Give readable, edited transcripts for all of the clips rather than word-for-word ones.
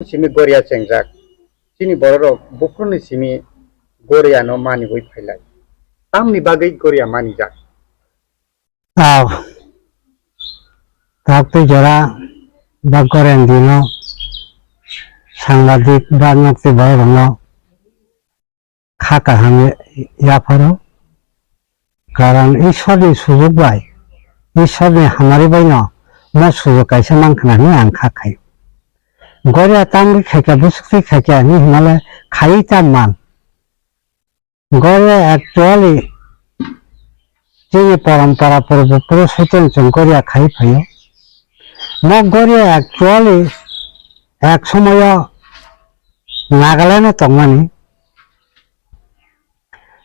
simi goria chengjak chini borok bukruni simi goria no mani boi phailai tamni bagai goria mani jak Aw, tapi jara bakoren dino সাংবাদিক বা নকতি বড় খাকা হামে ইয়াফারো কারণ ঈশ্বরনি সুযোগ by ঈশ্বরনি হামারি by ন সুযোগ কাইসে মানখানানি আং খাখাই গরিয়া তামরি খাইকা বুসুক্তি খাইকা নি হিমালে খাই তার মান গরিয়া একচুয়ালি যিনি পরম্পরা পূর্বপুরুষ হইতেন जों গরিয়া খাই ফাইও গরিয়া একচুয়ালি এক সময় নাগাল্যান্ডে তংমানি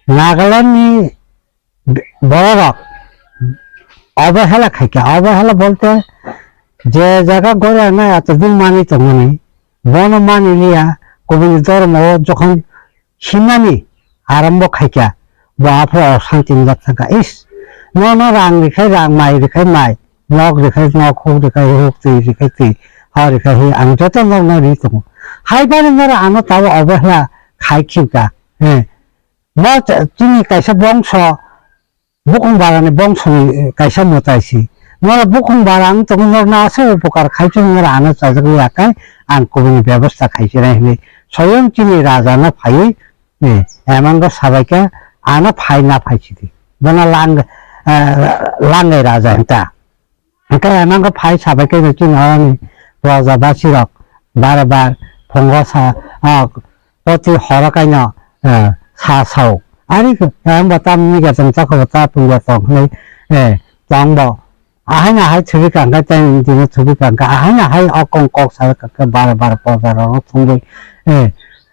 নাগাল্যান্ডনি বড়রক অবহেলা খাইকা অবহেলা বলতে যে জায়গা গড়ে না এতদিন মানি তংমানি বন মানি লিয়া কবির ধর্ম যখন সিনানি আরম্ভ খাইকা বাপরে অশান্তি মিলাপ থাকা ইস ন রাং রেখাই রাং মাই রেখাই মাই নখ রেখাই নখ হুক রেখাই হুক তুই রেখাই তুই হা রেখাই হি আং যত নখ রি দङ হাইবারে নরা আনো তাও অবহেলা খাইখিকা হ্যাঁ ন চিনি কাইসা বংশ বুকুং বারানি বংশনি কাইসা মতাইছি নরা বুকুং বারাং তখন নর না আছে উপকার খাইছো নরা আনো চাজাক ইয়াকাই আং কবিনি ব্যবস্থা খাইছে রাইলে স্বয়ং চিনি রাজা না ফাই এমনগো সবাইকে আনো ফাই না ফাইছি দি বনা লাঙ্গাই রাজা এটা এটা এমনগো ফাই সবাইকে চিনি হরানি রাজাবাসী রক বারবার ফঙ্গসা প্রতি হরকাইন সাসাও আরে এমবা তামনি গেছেন চাকবতা পুঙ্গা তংলাই তংব আহাইনা হাই ছবি কাঙ্কা তাই দিনে ছবি কাঙ্কা আহাইনা হাই অকং কক সাকা বারবার পজার থুঙ্গই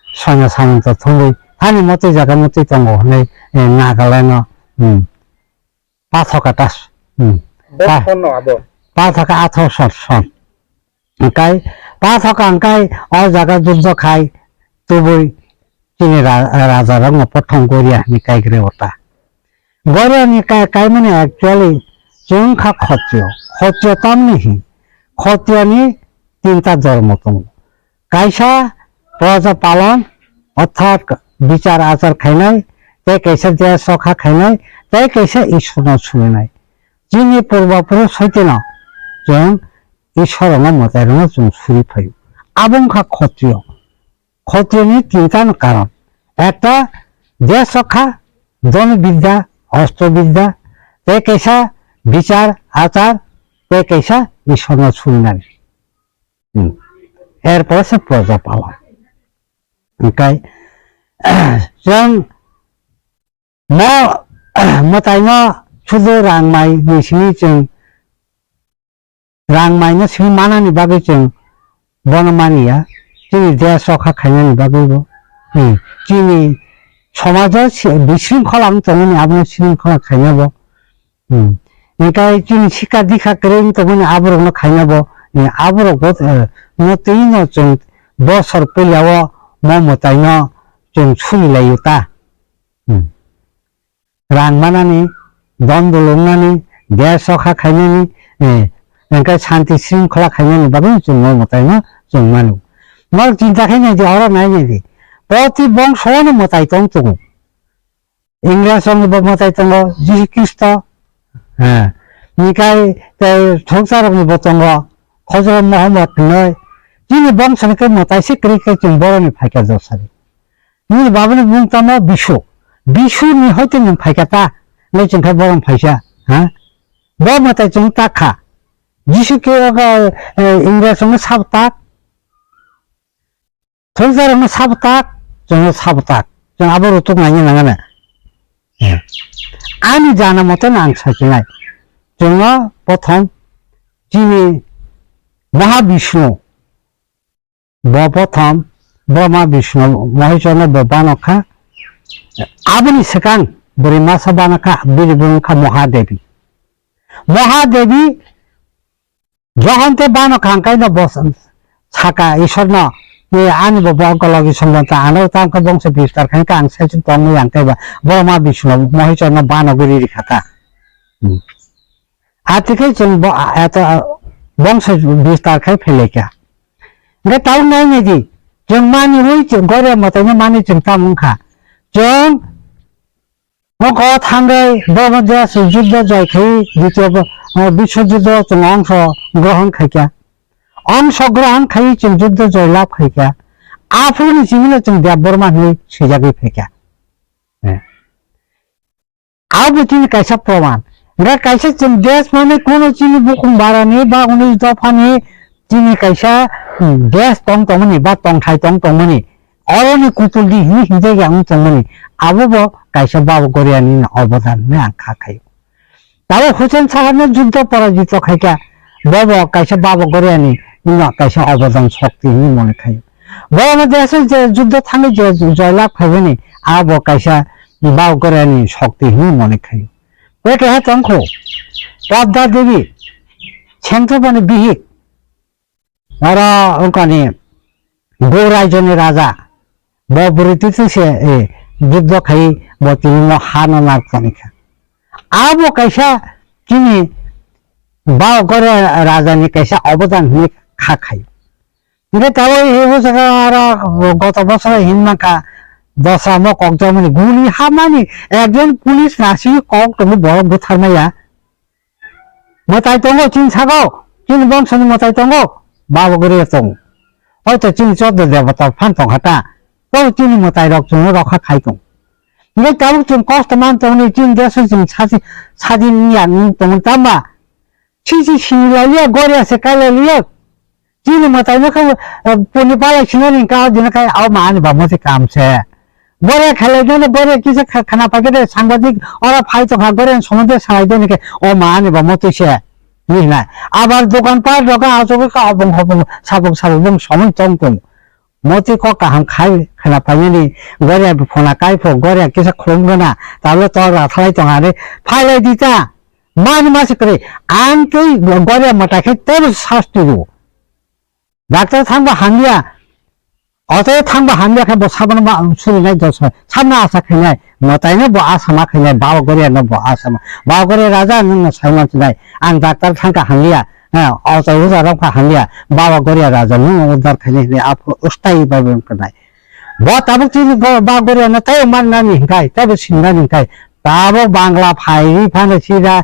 সৈন্য সামন্ত থুঙ্গই হানি মতে জায়গা মতে তঙ্গ হলাই নাগাল্যান্ড পাথকাটাস পাথকা 1800 সন angkai pathok angkai o jaga juddo khai tubui chini raja rang prothom goria ni kai gre ota goria ni kai mane actually jongkha khotyo tamni hi khotyo ni tinta ধর্ম তং kaisa praja palan অর্থাৎ বিচার আচার খাইনাই তে কাইসা দেয়া সখা খাইনাই তে কাইসা ঈশ্বর শুনাই যিনি পূর্বপুরুষ হইতে না जों ঈশ্বর মতাইরং जों সুরি ফাই আবংখা ক্ষত্রিয়নি তিনটা কারণ একটা দেশ রক্ষা জনবিদ্যা অস্ত্রবিদ্যা তে কেসা বিচার আচার তে কেসা ঈশ্বর শুনাই এরপর সে প্রজা পালন ओंखाय जों मतायनो सुदु रांमाय नोंसिनि जों रांमायनो सिं मानानि बागै जों बनमानिया जोंनि देश रखा खायनायनि बागैबो जोंनि समाजाव बिशृंखला दङनि आबुं शृंखला खायनाबो ओंखाय जोंनि शिक्षा दीक्षा गैयैनि दङनि आबुरनो खायनाबो आबुरखौ नतैनो जों बोसोर फैयाव मतायनो जों सुलिलायो ता रां मानानि दन्द लुंनानि देश रखा खायनायनि ओंखाय शान्ति शृंखला खायनायनि बागै जों मतायनो जों मानो मल चिन्ता खायनाय जे अर नायनाय प्रति बंशआनो मताय दङ इंराजआवबो मताय दङ जीसु ख्रीष्ट निकाय संसारनिबो दङ हजरत मोहम्मद नै जोंनि बंशनिफ्राय मतायसे क्रिके जों बर'नि फायखा जसारि नि बाबुनि बुंतामा बिशुनि हयतो नों फायखाता नै जोंखा बर'नि फायसा ब मताय जों ताखा जिसुके इंराजआवनो साबताक संसारावनो साबताक जों साबताक जों आबरथ नायनो नाङानो आंनि जाना मतन आं सायखिनाय जोङो प्रथम जोंनि महाविष्णु प्रथम ब्रह्मा विष्णु महेश्वर बानखा आबुनि सिगां बोरैमासा बानखा बिरबुंखा महादेवी जहन्ते बानखा ओंखायनो साका इसोरनो बे आंनिबो बगलगि सम्बन्ध आनो तांखौ बंश बिस्तार खायनो आं सायसो दंनो आंखायबा ब्रह्मा विष्णु महेश्वर बानगिरि रिखाता आथिखाल जों एत वंश विस्तार खाय फैलायका Nga tao nay này gì chừng mani hui chừng có ra mà tao nó mani chừng tam không khả chừng nó có thằng đây bao nhiêu giờ sử dụng đó rồi khi đi chơi bị sử dụng đó chừng ông so grohan khai kia ông so grohan khai chừng dùng đó rồi lap khai kia áp luôn chỉ là chừng đẹp bờ mà nuôi xây ra cái khai kia áp được chính cái sắp proman nga cái sắp chừng gas mà này কোনো chini bukum bara này ba কোনো dopha này chini cái sắp gas tong tong này ba tong thai tong tong này ở này kutul di hi hi cái yang tong này abo bo cái sắp bao Korea này অবদান ne angkha khai তাও হোসেন সাহাবের যুদ্ধ পরাজিত খাইকা বাবা cái sắp bao Korea này না cái sắp অবদান শক্তি নি মনে খাই বড় দেশে যে যুদ্ধ থামে যে জয়লাভ খাবে নি abo cái sắp bao Korea này শক্তি নি মনে খাই ওকে হ্যাঁ তংখ পদ্মা দেবী ছেন্দ্রবনে বিহিত ওরা ওখানে গৌরাইজনের রাজা ববরিতিতে সে যুদ্ধ খাই বতিল হানার কনিকা আবো কাইসা কিনি বাও করে রাজানি কাইসা অবদান হয়ে খা খাই তাও এই বছর গত বছর হিমনাকা দশামো কক্সবাজার মানে গুলি হামানি একজন পুলিশ নাসি কক তুমি বড় বুথার মাইয়া মতাই তঙ্গ চিন ছাগো চিন বংশনি মতাই তঙ্গ বাবু করে তং হয়তো চিন চোদ্দ দেবতা ফান তং হাতা তো চিনি মতাই রক চুন রক্ষা খাই তং 근데 따로 좀 커스터만 때문에 지금 대선 좀 사진이 안 때문에 담아 치지 신라리아 고려 색깔이야 지금 뭐 따로 그 본이 빨리 신으니까 지나가 아우 많이 봐 뭐지 감세 고려 갈래는 고려 기사 하나 파게데 상관이 어라 파이도 가고는 소문대 사야 되니까 많이 봐 뭐듯이 니나 아বার দোকানপাট রকা আজকে কাবং হবং সাবং সাবং সমান তংতং মতি কক হাম খাই খানা পাইনি গরে ফোনা কাইফো গরে কিসা খলমগনা তাহলে তোর রাখাই তঙারে ফাইলাই দিতা মান মাস করে আনকে গরে মটাকে তোর শাস্তি দো ডাক্তার থাকবা হাঙ্গিয়া অতএব থাকবা হাঙ্গিয়া খাবো সাবান শুরু নাই দশ সামনা আশা খাইনাই মতাইনো ব আসামা খাইনাই বাও গরে ন ব আসামা বাও গরে রাজা নং সাইমান নাই আং ডাক্তার থাকা হাঙ্গিয়া হ্যাঁ অতএব রাখা হাঙ্গিয়া বাবা গরে রাজা নং উদ্ধার খাইনি আপ উস্তাই পাবেন নাই তাবো তিনি বা গরে না তাই মান নানি হিংকাই তাবো সিংনা হিংকাই তাবো বাংলা ফাইরি ফানে সিরা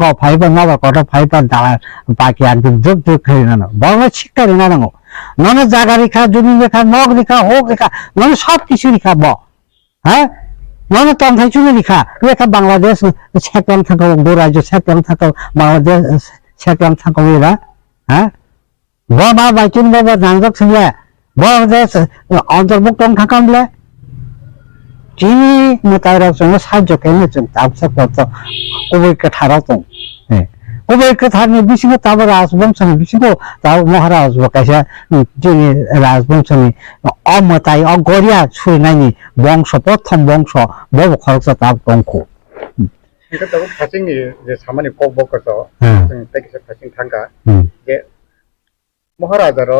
ক ফাইবা নবা কত ফাইবা দালা বাকি আর যোগ যোগ খাই না বাংলা শিক্ষা রিনা নাও নন জায়গা রেখা জমি রেখা নগ রেখা হোক রেখা নন সব কিছু রেখা হ্যাঁ নন তংথাই চুনে রেখা রেখা বাংলাদেশ সেকলাম থাকো রাজ্য সেকলাম থাকো বাংলাদেশ সেকলাম থাকো এরা হ্যাঁ বা বাইচুন বাবা নানজক ছিলে বাংলাদেশ অন্তর্ভুক্ত থাকামলে চিনি মোতাইরা সঙ্গে সাহায্য কেন তাবসা কত কবৈকে ঠারাও তো কবৈকে ঠারনি বিশিঙ্গ তাবো রাজবংশনি বিশিঙ্গ তাও মহারাজ বকাইসা যিনি রাজবংশনি অমতাই অগরিয়া সুরিনাইনি বংশ প্রথম বংশ বব খরচ তাব দংখ 이거 따고 파생이 이제 사만이 꼭 먹어서 백에서 파생 탄가 이제 মহারাজার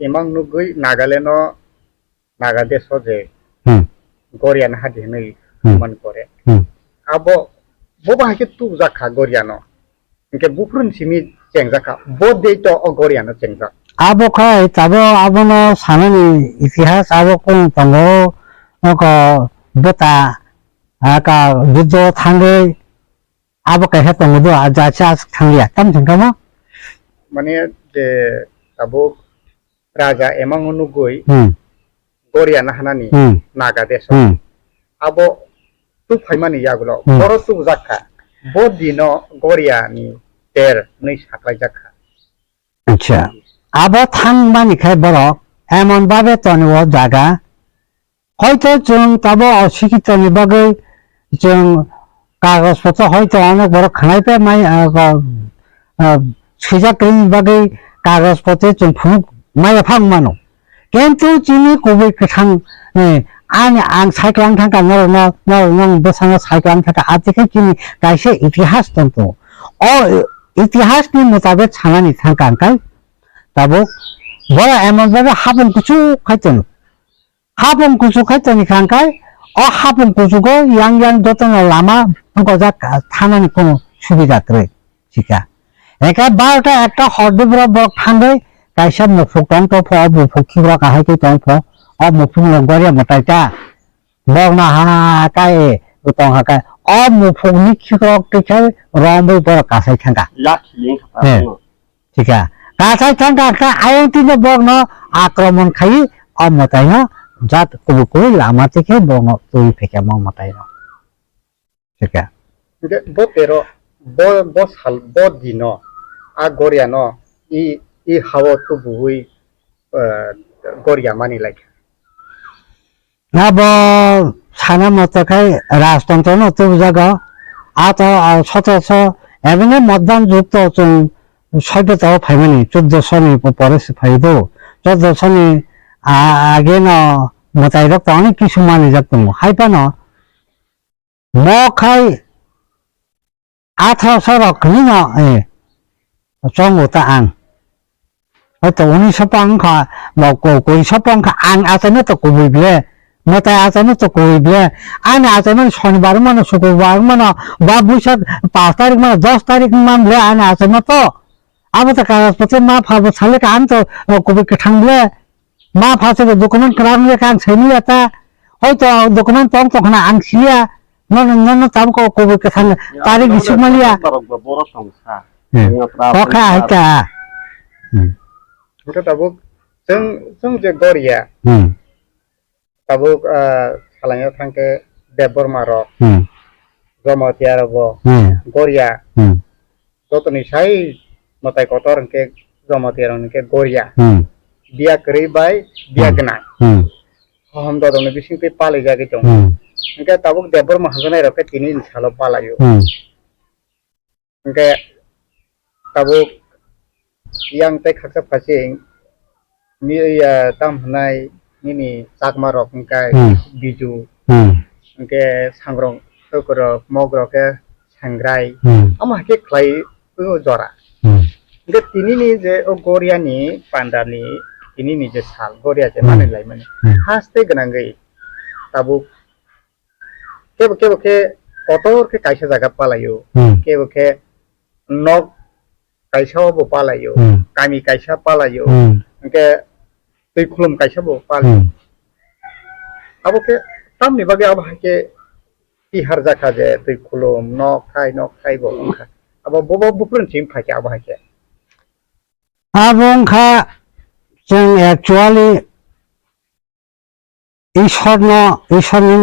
ইমাং নুগৈ নাগাল্যান্ড নাগাদেশ যে গরিয়ান হাদি হই মান করে আবো ববা হাকে তু জাখা গরিয়ান ইনকে বুফরুন সিমি চেংজাখা বো দেইতো গরিয়ান চেংজা আবো খাই তাবো আবনো সানানি ইতিহাস আবো কোন তঙ্গো ক বতা আকা যুদ্ধ থাঙ্গে আবো কাইহা তঙ্গো আজাচা থাঙ্গিয়া কাম থাঙ্গামা মানে যে আবো রাজা এমাং অনুগৈ গরিয়ান হানানি নাগাদেশ আবো তু ফাইমানি ইয়াগুলো বড় তু জাখা বো দিন গরিয়ানি তের नै সাকলাই জাখা আচ্ছা আবো থাংমানিখাই বড় এমন ভাবে তনিও জায়গা হয়তো जों তাবো অশিক্ষিতনি বাগৈ जों কাগজপত্র হয়তো অনেক বড় খানাইপে মাই সুজাকনি বাগৈ কাগজপত্রে जों ফুক মাইয়া ফাং মানো কিন্তু চিনি কবি খাং आं साइक्लां थांका नं बसांगा साइक्लां थांका आथिखे चिनि काइसे इतिहास दंतो अ इतिहासनि मुताबिक सानानि थांका काय ताबो बरा एमन बाबा हाबन कुचु खाइतनि खांकाय अ हाबन कुचुको यां दतन लामा गजा थानानि कोनो सुबिदा करे सिका एका 12টা একটা হরদে বড় থাঙ্গাই kaisa mufuk tong to pho mufuk khibra ka hai ki tong pho mufuk long gori motai ta bong na ha kai tong ha kai mufuk ni khibra ke chai rom boi por ka sai thanga lát liền khắp ठीक है का sai thanga ka ayong tin bong no akraman khai motai no jat kubu lama থেকে bong tui pheke mong motai no ठीक है Nge bo pero bo sal bo dino a goria no I hawo tu buhui goria mani like अब साना मतकाई राजतन्त्र न त्यो जग्गा आत सतर्छ एवं मतदान जुक्त सभ्यत फाइमानी 1400 नि परेस फाइदो 1400 नि आगे न मताइरक त अनेक किसु मानि जक्तम हाइपा न म खाइ आथ सरक नि न चंगो त आं त उनी सपंग खा मको कोई सपंग खा आं आतने त कोबुइले मताइ आतने त कोबुइले आन आतने शनिबार मन शुक्रबार मन बा बैशाख 5 तारिख मन 10 तारिख मन ले आन आतने त अब त कागजपत्र मा फाबो छले काम त कोबुइ के थांगले मा फासे डकुमेन्ट करामले कान छैन याता होय त डकुमेन्ट तंग तखना आं छिया न तामको कोबुइ के थांग तारिख हिसुमलिया boro songsa पखा हाइका Kita tabuk seng je goria tabuk salangnya tangke debor marok zomo tiarabo goria to ni sai matai kotor ke zomo tiaron ke goria dia keribai dia genai ham do dong bising pe pale jage tong ke tabuk debor mahagane roke tini salo palayo ke tabuk yang te khaksa phasing mi tam hanai nini sakma rok kai biju ke sangrong tokro mogro ke sangrai ama ke khlai jora ke tini ni je o goria ni panda ni tini ni je sal goria je mane lai mane haste ganangai tabu ke kotor ke kaisa jaga palayo ke nok kaisa bo palayo kami kaisa palayo ke tui khulum kaisa bo palayo abo ke tamni bage abo ke tihar jaka je tui khulum nok khai bo ongkha abo bo buplun tim phake abo ke abong kha जों actually ईश्वर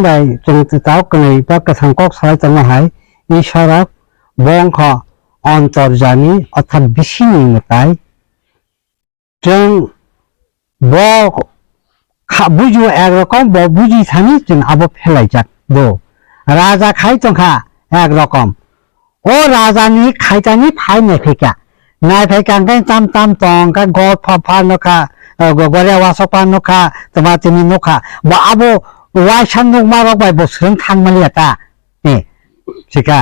bye जों तावकनै बा कथांकक साय तंहाय ईश्वरा बंख अंतर्जामी अर्थात बिसिनि मताय जों ब बुझु एक रकम ब बुझि थानि जों आबो फेलायजाक दो राजा खाय तंखा एक रकम ओ राजानि खायतानि फाय नेफेका नायफेकांगाय ताम तंग का गड फाफा नखा गगरे वासपा नखा तमातिनि नखा बा आबो वाइसान नुक मारक बाय बसरन थांमलियाता ए सिका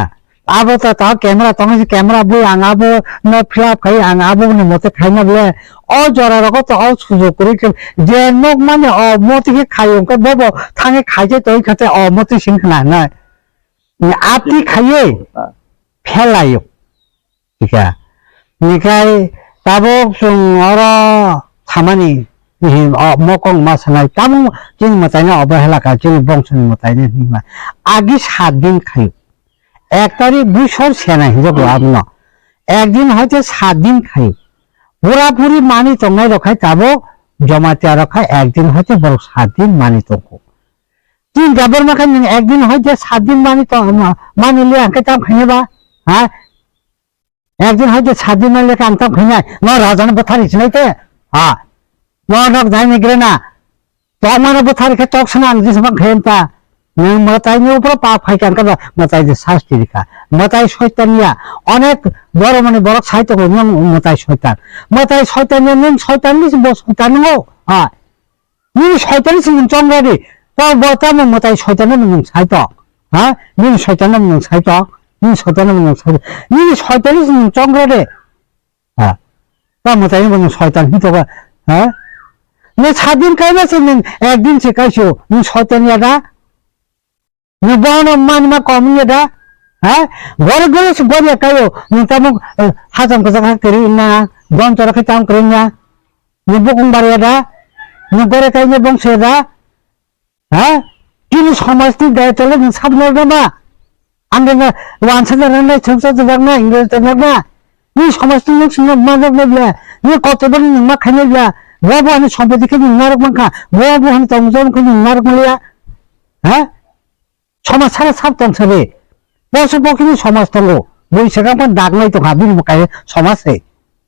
आबो ता कैमरा तंग कैमरा बु आंगाबो न फ्लैप खाय आंगाबो नि मते खायना बले ओ जरा रको तो ओ सुजो करि जे नुक माने ओ मते के खायो का बबो थांगे खायजे तोय खाते ओ मते सिंखना ना आपनि खायो फेलायो सिका निकाय ताबो जों अरा खामानि मकं मासनाय ताबो जों मतायना अबहेला का जों बंशनि मतायने निमा आगि 7 दिन खायो एक तारिख बुसर सेना हिजो आबनो एक दिन हयतो 7 दिन खायो पुरापुरी मानि तंनाय रखाय ताबो जमातिया रखाय एक दिन हयतो बर 7 दिन मानि तंको तीन गाबर माखाय एक दिन हयतो 7 दिन मानि तो मानि ले आंके ताम खायबा हा एक दिन हयतो 7 दिन मानि ले काम ताम खायनाय न राजाने बथारि सिनायते हा न जायनि ग्रेना तो माने बथारि के तोक्सना जिसबा खायनता नों मतायनि ऊपर पाप खायकान का मताय शास्ति लिखा मताय शयतानिया अनेक बड़ माने बड़ साहित्य को नों मताय शयतान नों शयताननि बस शयतान हो हा नों शयताननि सिन चंगारि तो बता मताय शयतान नों साहित्य हा नों शयतान नों साहित्य नों शयतान नों साहित्य नों शयताननि सिन चंगारि हा ता मताय नों शयतान हितो हा नों 7 दिन कायना सिन एक दिन से कायसो नों शयतानिया दा Nubono man ma kominya da, ha? Gor sebuahnya kayo, minta mu hajam kerja kiri na, gon cara kita kerinya, বকুম বাড়িয়াদা গড়ে কাইনে বংশীয়দা হ্যাঁ কিন্তু সমাজটি দেয় চলে সামনে না আমরা ওয়ানসাদার না সংসার না ইংরেজ না ni সমাজটি লোক মানে বলে ni কতবার মা খাইনে যা বড় আমি সম্পত্তিকে নারক মাখা বড় আমি তমজন কোন নারক মালিয়া হ্যাঁ সমাজ ছাড়া সাবধান সবে বসে পক্ষে সমাজ থাকো বৈশাখা পর ডাক নাই তো ভাবি মুখায় সমাজে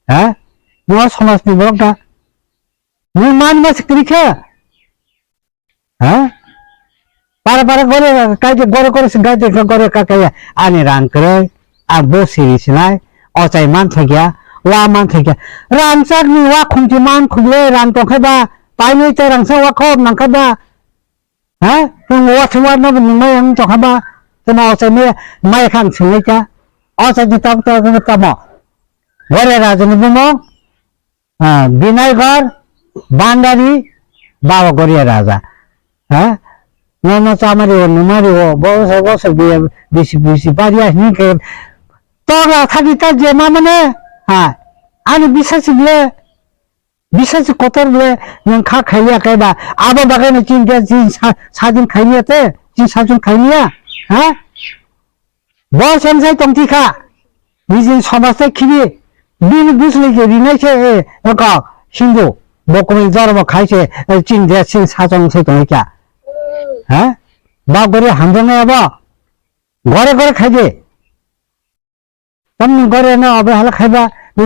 হ্যাঁ তোমার সমাজ নিব একটা মান মাস করিখা হ্যাঁ পারে পারে করে কাজে গড়ে করেছে গাইতে গড়ে কাকে আনি রান করে আর বসিস নাই অচাই মান থাকিয়া ওয়া মান থাকিয়া রান চাকনি ওয়া খুঁটি মান খুঁজলে রান তখাইবা পাইনি তো রাংসা ওয়া খব নাংখাবা হ্যাঁ তুমি ওয়া ছিওয়া নব নিমাই আং তখাবা তোমার অচাই মে মাই খান ছিলাইকা অচাই দি তাপ তাম গড়ে রাজনী বুমো বিনায়গড় বান্দারি বাবা গড়িয়া রাজা হ্যাঁ no চামারি ও নুমারি ও বসে বসে বেশি বেশি বাড়ি আসনি কে তোরা থাকি তার যে মা মানে হ্যাঁ আমি বিশ্বাসী কত বলে খা খাইলিয়া খাইবা আবার বাগানে চিন সাদিন খাইলিয়াতে চিন সাজন খাইলিয়া হ্যাঁ বস এমসাই তংতি খা নিজের সমাজে খিবি বিন বুঝলি যে রিনাইছে সিন্ধু বকমি জরব খাইছে চিন দিয়ে চিন সাজন সেই তংকা হ্যাঁ বা করে হামজনে আবা ঘরে ঘরে খাইবে তেমনি ঘরে না অবহেলা খাইবা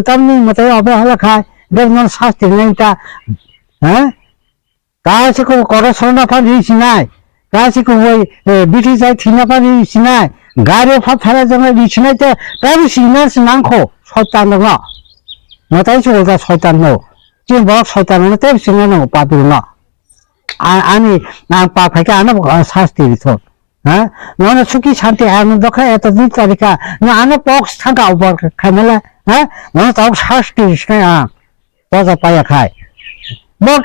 তেমনি মতো অবহেলা খায় দেখুন শাস্তি নেইটা হ্যাঁ কাছে কোনো করসনা পারিস নাই কাছে ওই বিটি যাই থিনা পারিস নাই গাড়ি ফাপ ফেলা জন্য দিস নাই তো তাই সিনাস নাংখো শয়তান না মতাই চলতা শয়তান নো চিন বড় শয়তান না তাই সিনানো পাবি না আমি পাখাকে আনা শাস্তি দিত হ্যাঁ নয় সুখী শান্তি আনন্দ খায় এত দিন তারিখা আনা পক্স থাকা উপর খাই মেলা হ্যাঁ নয় তাও শাস্তি পজা পাইয়া খায় বড়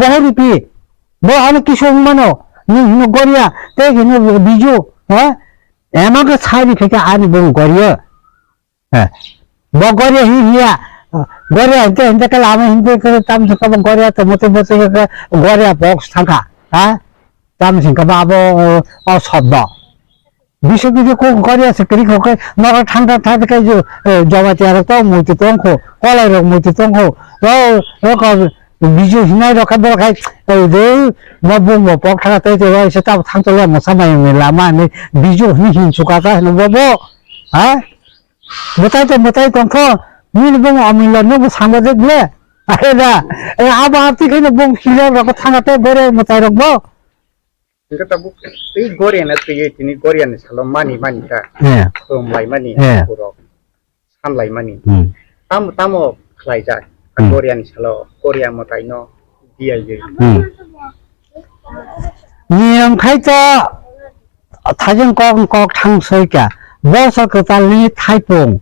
বহুরূপী বড় অনেক কিছু মানো গড়িয়া তাই বিজু হ্যাঁ এমাকে ছাড়ি থেকে আনি গড়িয়া হ্যাঁ গড়িয়া হিয়া গড়িয়া হিনতে হিনতে কালে আমি হিনতে করে তাম সকাল গড়িয়া তো মতে মতে গড়িয়া বক্স থাকা হ্যাঁ তাম সিংকাবা আবো অশব্দ বিশ্ব কিছু গড়িয়া আছে করি খোকে নগর ঠান্ডা থাকে যে জবাতে আর তো মূর্তি তঙ্ক কলাই রোগ মূর্তি তঙ্ক বিজু হিনাই রক্ষা দরকার রে মবো পক থাকাতে সে তাও থাকলে মশামাই মেলা মানে বিজু হিন চুকাতা হেন ববো হ্যাঁ মোটাই তঙ্ক মিল বং অমিলা নব সাংবাদিক বলে আরে না আবার থেকে বং খিলে রক থাকাতে গড়ে মোটাই রাখবো Kita tahu ini Korean itu ya ini Korean kalau mani kan, lai mani, kurang, san lai mani. Tamu kelai jah, Korean kalau Korea mau tahu dia je. Yang kaya tajam kok thang soika, bosa ketal ni Taipong,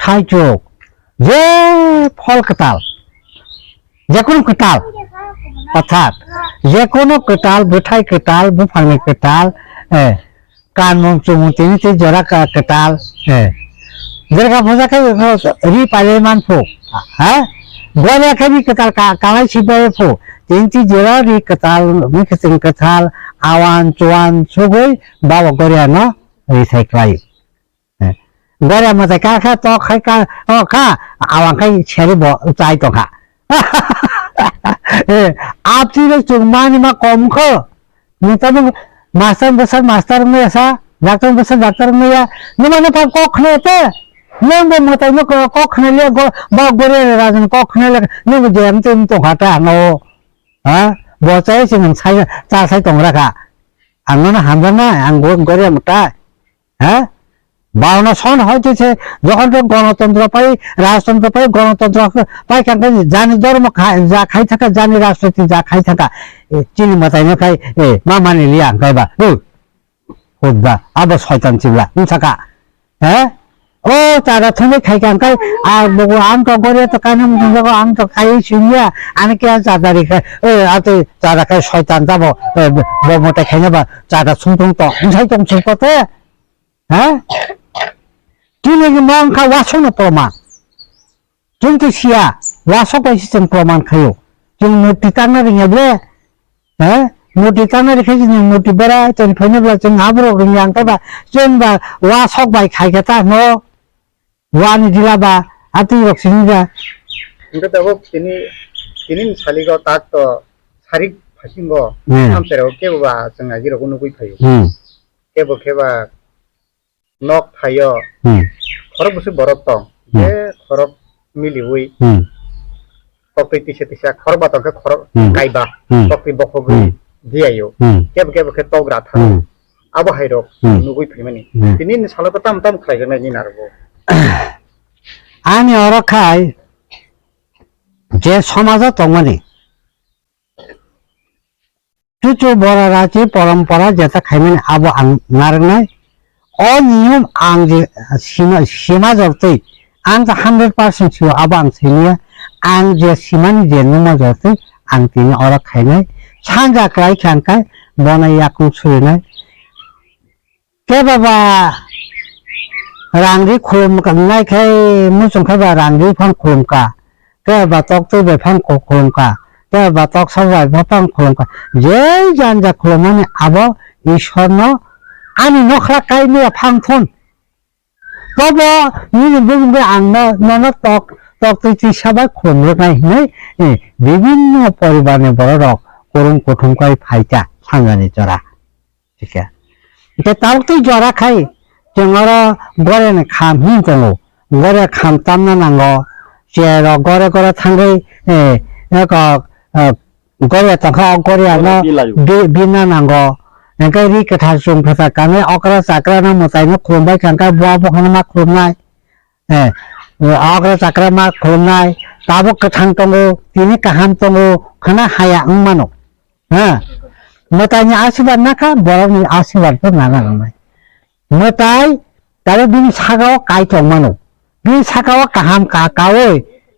Taijok, je Pol ketal, jakun ketal. অর্থাৎ যে কোনো কেতাল বুঠাই কেতাল বুফানি কেতাল কান মুখ চুমুতিনিতে জোড়া কেতাল যেরকম মজা খাই রি পালে মান ফো হ্যাঁ গলে খাবি কেতাল কালাই ছিপাবে ফো তিনটি জোড়া রি কেতাল মিক্সিং কেতাল আওয়ান চুয়ান সগৈ বাবা গড়িয়া ন রিসাইক্লাই গড়িয়া মজা কা খা তো খাই কা আওয়ান খাই ছেড়ে চাই তো খা आपसी चुम्मा निमा कम खो मतलब मास्टर में ऐसा डॉक्टर में या निमाने पर कोखने थे नंग मतलब नो कोखने ले गोरे राजन कोखने ले नंग जेम तुम तो घाटा नो हाँ बहुत सारे सिंह साइड चार साइड तोंगरा का अंगना हमना अंगों गोरे मुटा हाँ বাউনা সন হইতেছে যখন তো গণতন্ত্র পাই রাজতন্ত্র পাই গণতন্ত্র পাই কেন জানি ধর্ম যা খাই থাকা জানি রাজনীতি যা খাই থাকা চিনি মাথায় না খাই মা মানে লিয়া খাইবা হুদা আবার শয়তান চিল্লা থাকা হ্যাঁ ও তারা তুমি খাই কেন খাই আর আম তো করে তো কেন আম তো খাই শুনিয়া আমি কে চাদারি খাই আতে চাদা খাই শয়তান যাবো মোটা খাই নেবা চাদা শুনতুম তো বুঝাই তো কতে হ্যাঁ কি নাকি মন খা ওয়াশন প্রমাণ কিন্তু সিয়া 와서 있으면 प्रमाण खायो जों मुर्ति तांना रोङाब्ला मुर्ति तांना रेखाय जों मुर्ति बेरा जों फैनोब्ला जों हाब्रु रोङांखायबा जोंबा वा सकबाय खायखाता न वानि दिलाबा आति रक्सिनिबा 그렇다고 तिनी 살이가 딱또 살이 파신 거 함세라고 깨봐 जों 아기라고 누구이 파요 깨봐 넉 파요 걸어 무슨 멀었던 예 걸어 밀리우이 덕비 티셔티샤 걸어 봤던 그 걸어 가이바 덕비 먹고 디아요 깨봐 그 떡라 타 아버 하이로 누구이 파이마니 तिनी 살아도 땀 खा이잖아 니 나르고 아니 어럭하이 제 समाज 동안이 주주 보라라지 परंपरा जैसा खाइमें अब नारंगनाय अनियम आं जे सीमा जरते आं 100% सियो अब आं सेनिया आं जे सीमानि जे नुमा जरते आं तिनि अरक खाइनाय सानजा क्राय खानखाय बनाया कुसुरनाय के बाबा रांगि खुलुम खाय मुसुंखाबा रांगि फन खुलुमका के बातक तो बेफान खुलुमका के बातक सबाय बेफान खुलुमका जे जानजा खुलुमनानै आबो ईश्वरनो आंनि नखरा कायनि फांथन तबो नि बुंबे आंनो ननो तक तिसाबा खुलुमनाय नै विभिन्न परिवारनि बररक कुरुम कुथुमकाय फाइता सांगानि जरा ठीक है ते तावते जरा खाय जोंरो गरेने खाम हिंतलो गरे खाम तामना नांगो जेरो गरे थांगै गरे तखा गरेयानो बिना नांगो नोंखौ रिकथा जों फसा काने अकरा साकराना मतायनो खुलुमबाय खानका बुआ बखाना मा खुलुमनाय अकरा साकरा मा खुलुमनाय ताबो कथां दङो तिनि काहाम दङो खाना हाया मानो मतायनि आशीर्वाद नाका बरनि आशीर्वादफोर नानांनाय मताय तारे बिनि सागाव कायथं मानो बिनि सागाव काहाम काकावै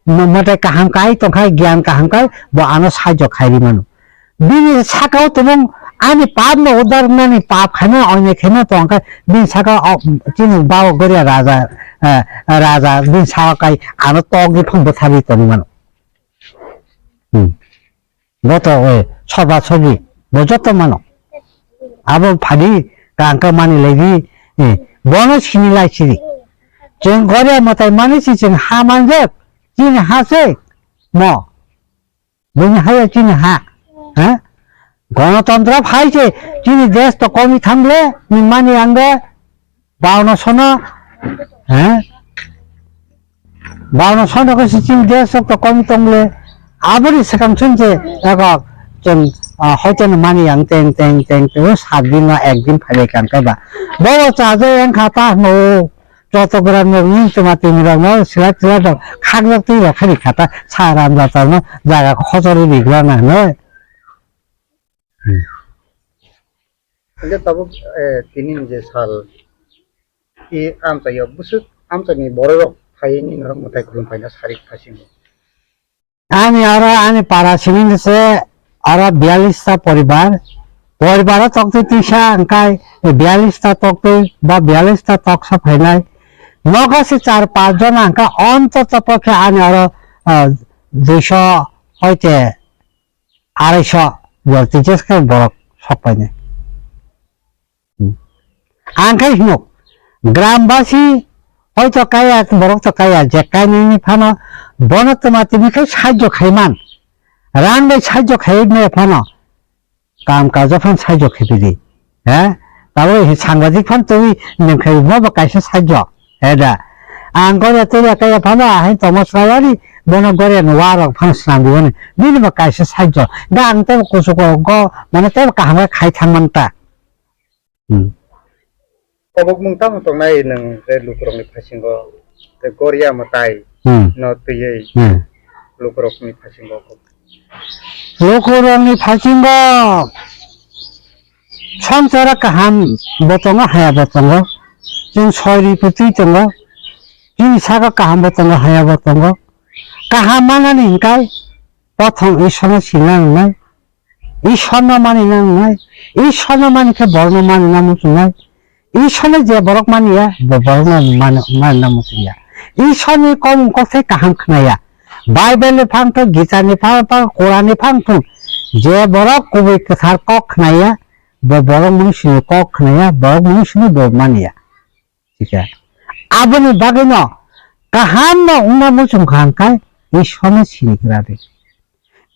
मताय काहाम काय तंखाय ज्ञान काहाम काय बो आनो साहाय्य खायरि मानो बिनि सागाव तमं आनि पाप न उद्धार नानि पाप खाना अन्य खेना तो अंका बिन साका चिन बाव गरिया राजा बिन साकाय आनो तगि फंबो थाबि तनि मानो बतो ए छबा छबि बजत मानो आबो फादि कांका मानि लगी बनो सिनिलाय सिरि जों गरिया मताय मानिसि जों हा मानजे चिन हासे म बिन हाया चिन हा गणतन्त्र फाइसे चिनी देश तो कमी थांगले निमानी आंगे बावनो सोना बावनो सोना को चिनी देश तो कमी थांगले आबरी सकम सुनचे एगो जों हयतन मानी आं तें तो 7 दिन ना 1 दिन फाले कान काबा बो चाजे एं खाता नो जतग्रा नोंनि तमाति मिरानो सिला सिला खागलति खालि खाता साराम जातानो जागा खजरि बिग्राना न 근데 ताबो तिनी जे साल 이 आमचायो बुसुक आमचानि बररो फायनि न मताय खुलुम फायना सारि फासिं आनी आरा आनी पारासिमिन से आरा 42 ता परिवार तकते तिसा अंकाय 42 ता तकते बा 42 ता तकसा फायनाय नगासे 4-5 जन अंका अन्तत पक्षे आनी आरा 200 हयते 250 वर्तिजेसका बरक सपायने आंखाय हिनो ग्रामवासी हयतो काया बरक तो काया जे कायनि फानो बनत मातिनिखै साहाय्य खायमान रांबे साहाय्य खायने फानो काम काज फान साहाय्य खायबिदि ताबो सांबादिक फान तोइ नोंखै मबा कायसे साहाय्य हेदा आं गरे तोया काया फानो आहाय तमस्रावारि बनो गरे वारक फान स्नांदिवने बिनिबा कायसे साहाय्य दा आं ते कुसुको ग माने ते काहामा खाय थांमानता ताबो मुंताम तंनाय नों जे लुकरंनि फासिंगो जे गरिया मताय न तयै लुकरंनि फासिंगो लुकरंनि फासिंगो संसारा काहाम बतंग हाया बतंग जों सयरि पुति तंग जों सागा काहाम बतंग हाया बतंग काहाम मानानि हिंकाय प्रथम ईश्वर सिनांनाय ईश्वर मानिनांनाय ईश्वर मानिखे बर्ण मानिना मुसुनाय ईश्वर जे बरक मानिया बर्ण मानिना मुसुया ईश्वरनि कम कसे काहाम खनाया बाइबेलनि फांथं गीतानि फांथं कुराननि फांथं जे बर' गुबै खोथार कक खोनाया बे बर' मनुष्यनि कक खोनाया बर' मनुष्यनि मानिया ठीक है आबोनि बागैनो गाहामनो उना मुसुम खानखाय ईश्वरनि सिनिग्रादे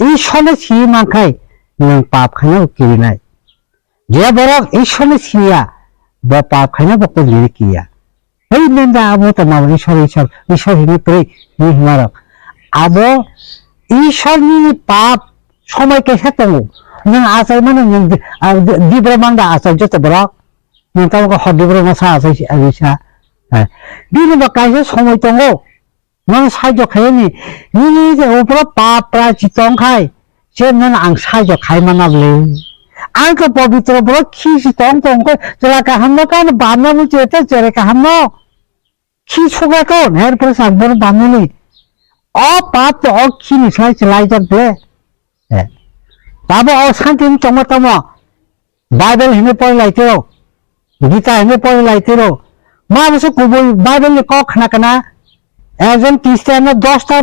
ईश्वरनि सिनि मानखाय नों पाप खानायाव गिरिनाय जे बर' ईश्वरनि सिनिया बे पाप खानायाव बको लिरि किया है नंदा आबो तो माव ईश्वर हिनि प्रे नि हमारा आबो ईश्वरनि पाप समय कैसे तंगो नों आसाय माने नों दिब्र मांदा आसाय जत बर' नों तावको हदिब्र मासा आसाय आरिसा बिनि बाकायसे समय तंगो नों साइज खायनि निनि जे ऊपर पाप प्राचितं खाय जे नों आं साइज खाय मानाबले आंखो पवित्र बर' खिसि तंग तंग जला का हमनो का बामना मुचेते जरे का हमनो खि सुगा को नेर पर सांबर बामनी ओ पाप तो ओ खि निसाय चलाई जबले ताबो ओ शांति तमतम बाइबल हिने पढ़ लाइतेरो गीता हिने पढ़ लाइतेरो मा बसे कुबो बाइबल को खना कना एजन क्रिश्चियन 10 टा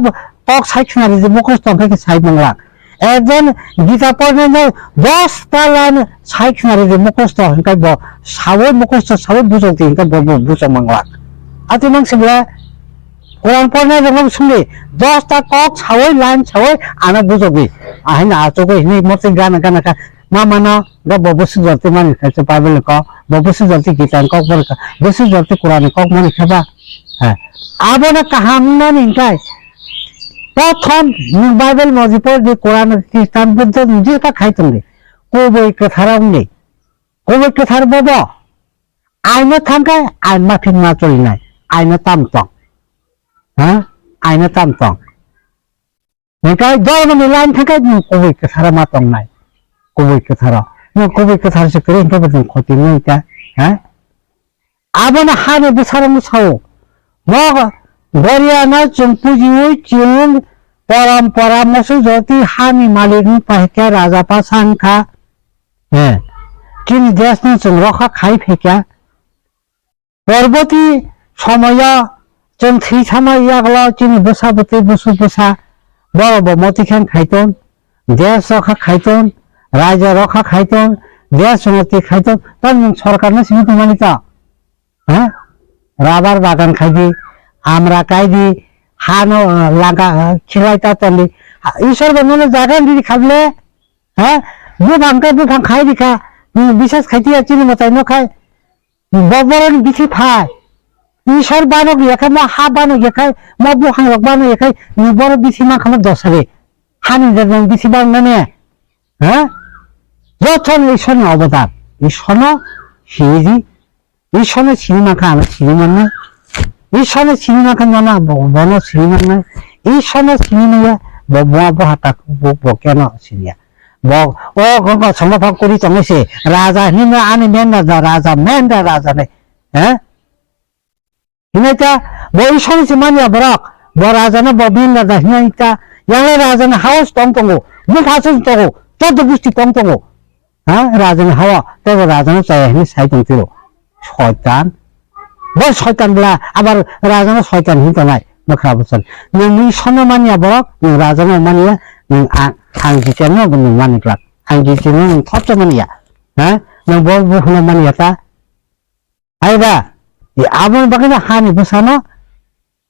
पक साइखना रे मुखस्त के साइड मंगला एजन गीता पढ़ने ने 10 टा लाइन साइखना रे मुखस्त हनका ब सावो मुखस्त सावो बुजोती हनका ब बुजो मंगला आति मंगसिबला कुरान पढ़ने रंग सुनले 10 टा कक सावो लाइन सावो आना बुजोबी आहिना आचोको हिने मते गाना गाना का मा माना ग बबसु जते मानि खासे बाइबल को बबसु जते गीता को पर बबसु जते कुरान को मानि खाबा है आबोना कहामना निकाय प्रथम बाइबल मजि पर जे कुरान ख्रिस्टान बुद्ध जे का खाइतंले कोबो कथाराउले कोबो कथार बबो आइना थांगाय आइन माफिन मा चलिनाय आइना तामतं हा आइना तामतं निकाय दौन मिलान थांगाय कोबो कथारा मा तंनाय कोबो कथारा न कोबो कथार से करे के बदन खति नै का हा आबोना हाने बिसारम साओ म गरियाना चंपुजिउ चिउन परम्परा मसु जति हामी मालिकनि पाहेका राजा पासांखा है किन देशनि जों रखा खाइ फेका परबती समय जों थैसामा यागला चिनि बसाबते बसु बसा बरब मतिखान खाइतन देश रखा खाइतन राजा रखा खाइतन देश मति खाइतन तन सरकारने सिमित मानिता हैं राबार बागान खाइदि आमरा काइदि हानो लागा खिलाइता तले ईश्वर बनने जागा दिदि खाबले हैं मु भांका दु भां खाइ दिखा विशेष खाइति आचिनि मताइ न खाइ बबरन बिथि फाय ईश्वर बानो यखा म हा बानो यखा म बुहां रक बानो यखा नि बर बिथि मा खाम दसरे हानि जन बिथि बान ने हैं जथन ईश्वर अवतार ईश्वर सिजि ईश्वर सिनिमा खाना सिनिमा ईश्वर सिनिमा का नाना बनो सिनिमा ईश्वर सिनिमा बबुआ बहाता बकेना सिनिया ब ओ गंगा समफा करि तमसे राजा हिने आनि मेन राजा मेन राजा ने हैं हिनेता ब ईश्वर सिमानिया बरक ब राजा ने बबिन राजा हिनेता यांगे राजा ने हाउस तंगतंगो मुखासन तंगो तद बुस्ति तंगतंगो हां राजा ने हावा तब राजा ने चाय हिने साइतंतिरो शयतान बस शयतान बला आबार राजाना शयतान हिंतनाय मखरा बसन नोंनि सनो मानिया बरक नों राजाना मानिया नों आं जितेनो नों मानिग्ला आं जितेनो नों थपस मानिया हा नों बल बुखनो मानिया ता आइबा ए आबन बागैना हानि बसानो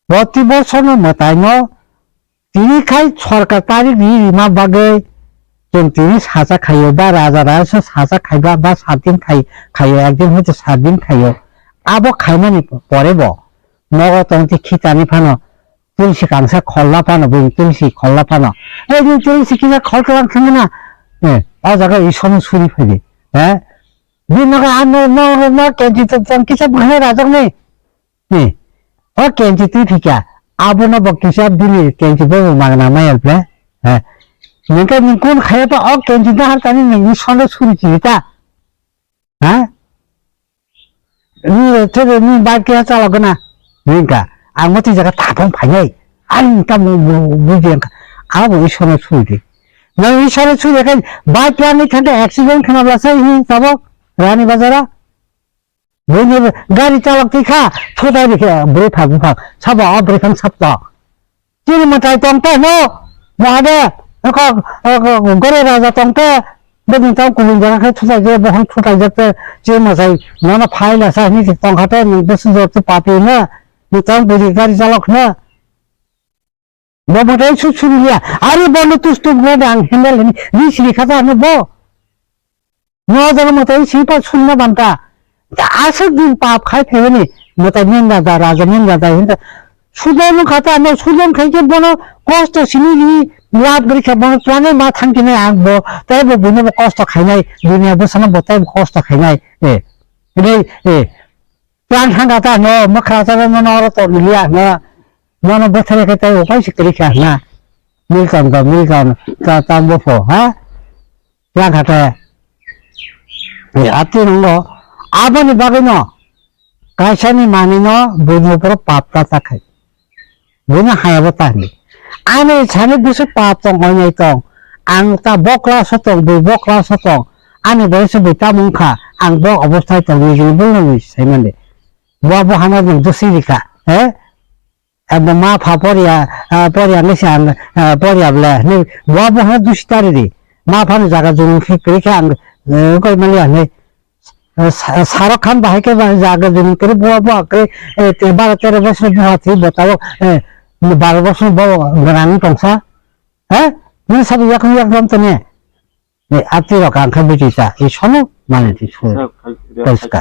प्रति बर्षनो मताइनो तिनि खाइ सरकार तारिख मा बागै जों तिनि साजा खायो बा राजा राजा साजा खाइबा बा 7 दिन खायो एकदिन हयतो 7 दिन खायो आबो खाइमानि परेबो नगो तंति खितानि फानो तुलसी कांसा खल्ला फानो बुं तुलसी खल्ला फानो ए तुलसी किना खल्ला खांगना ए आ जगा ईश्वर सुरि फैदे हे बिनगा आनो न केजि त किसा भने राजा नै नि ओ केजि ति फिका आबो न बकिसा दिनि केजि बो मागना मायल्पले हे नोंका निकुन खायबा ओ केजि दा हारतानि नोंनि सनो सुरि चिता हा ni thế ni ba kia sao cái nào nên cả anh mất thì giờ cái thả không phải ngay anh ta mua tiền áo của Israel nó chui đi nếu Israel nó chui cái ba kia này thằng cái accident khana là sao hi sao Rani Bazara với như gari chalak thì khá thôi đây thì bरे phang sao bỏ bरे phang sắp đó চিনি মাথায় টংটা no মহাদে গরে রাজা টংটা বেদিন তাও গুবুন জায়গাকে থুতাই যে বহন থুতাই যেতে যে মাথায় নানা ফাইল আছে নি টংখাতে বসে যেতে পাতি না তাও বুঝি গাড়ি চালক না বমটাই সুসুরিয়া আরে বলো তুষ্ট বলে আং হ্যান্ডেল নি সিরি খাতা আমি ব নজর মতো সিপা শূন্য বান্তা আসল দিন পাপ খাই ফেবেনি মতাই মেন দাদা রাজা মেন দাদা হিন্দা সুদন খাতা আমি সুদন খাইকে বলো কষ্ট সিনি লাভ করি খাবো প্রাণে মা থাকি নাই আঁকবো তাই বুনে কষ্ট খাই নাই দুনিয়া বসানো বতাই কষ্ট খাই নাই প্রাণ থাকা ন মখা নর তো মিলিয়া না মনে বছরে খেতে উপায় শিখতে রেখে না মিলকন তাম বফ হ্যাঁ প্রাণ হাতে আত্মি নঙ্গ আবানি বাগে ন কাইসানি মানি ন বুনের উপর পাপটা তাকাই বুনে হায়াবো তাহলে আমি সানি বসে পাপ দं হয়নাই দं आं ता बक्लास दं बै बक्लास दं आंनि बयस बैता मुंखा आं ब अबस्थाय दं बेजों बुंनांगौ साइमाने बहा हाना जों दसिरिखा हे अब मा फा परिया निसान परियाब्ला नै बहा हाना दुसितारि दे मा फानो जागा जों खेखा आं गय माने आने शाहरुख खान बाहायके जागा जों करे बहा के 12-13 বছর बहाथि बताओ 12 বছর गोनां दंसा हे नों साबि yakam tane ati ro kan khabi tisa e sono mane ti so pesca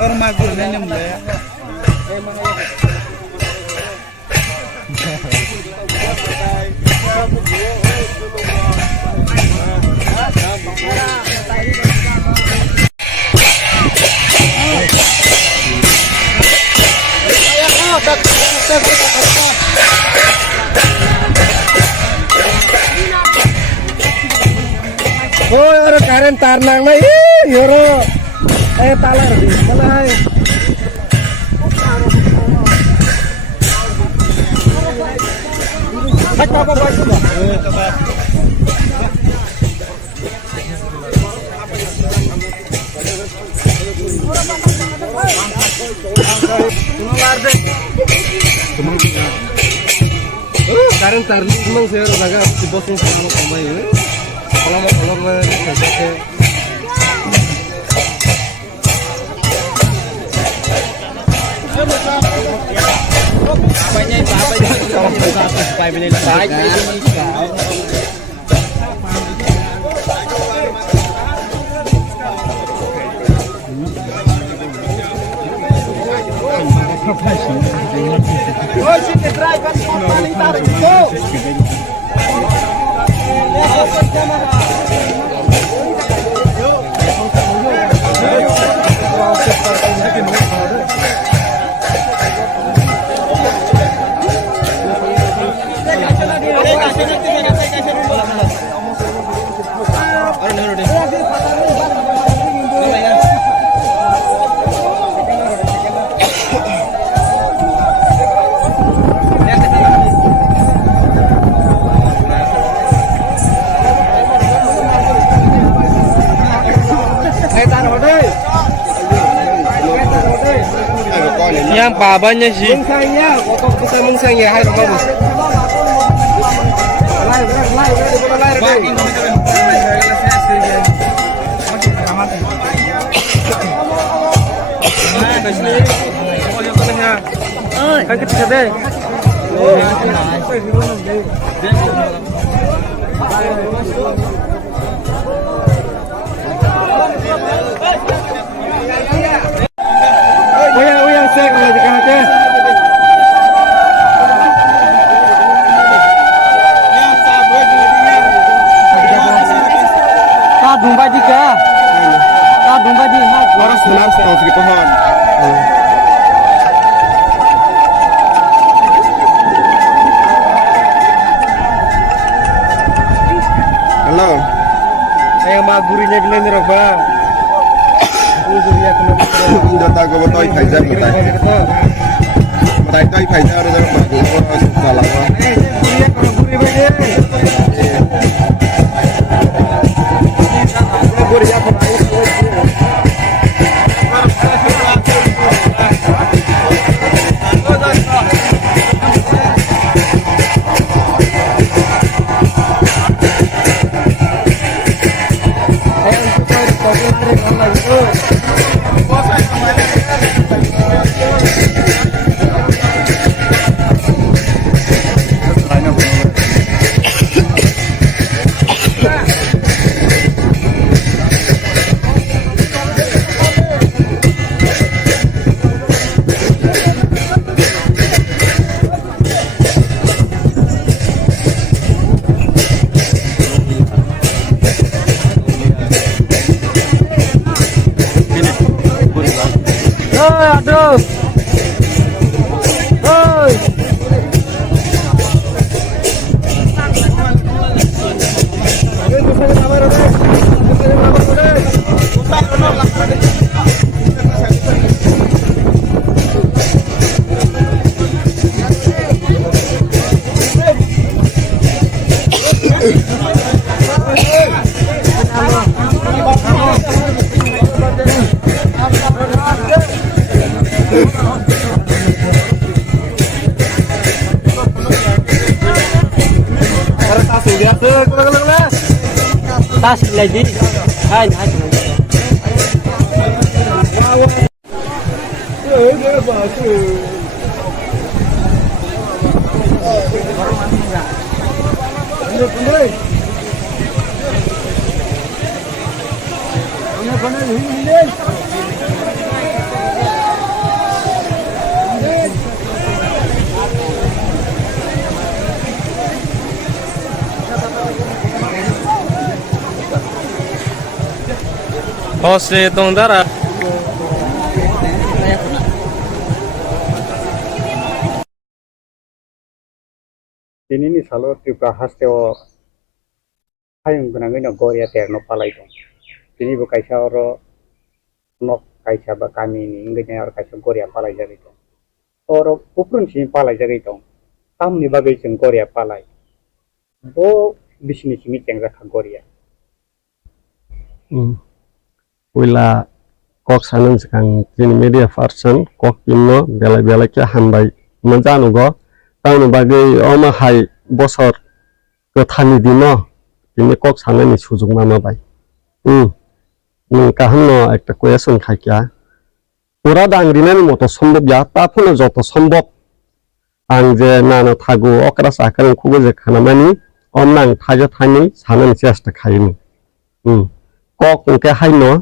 और मागुर नहीं नमले Oh, ada karen tarnang na yoro. Talar di malay. Ba't pa ba ito ba? Karen tarnang mang sir baga si bosin sa mga kamay. Kalau yang babanya sih. Mengsangnya, kotor kita mengsangnya, hai bagus. Kan kita deh. Uyang saya kalau di kantor. Ka dumba di ka. Ka dumba di ha. Orang sulam terus di pohon. Halo. Saya magurinya bilang ni roba. Udah tahu gue betul kajian mutai. Mutai itu kajian ada dalam bagus. Salah. Aduh. Oi. Tas lagi. Hai, hai. Hosni tongdara. Dinini salo Tripura hasteo hayung gunangino goria terno palai dong. Dini bu kaisa oro nok kaisa ba kami ni ingenya oro kaisa goria palai jagi dong. Oro uprun si palai jagi dong. Tam ni bagai sing goria palai. Bo bisni simi cengga ka goria. Wila kok sanan sekang kini media person kok ino bela-bela ke hambai menjanu go tahu bagai oma hai bosor ke thani dino ini kok sanan ni sujung mana bai kahano একটা question খাইয়া পুরা ডাংরিনানি মতো সম্ভব যা তাফুনো যত সম্ভব আং যে নানো থাগু অকরা সাকার খুবই যে খানামানি অমনাং থাজা থানি সানান চেষ্টা খাইনি kok ngke haino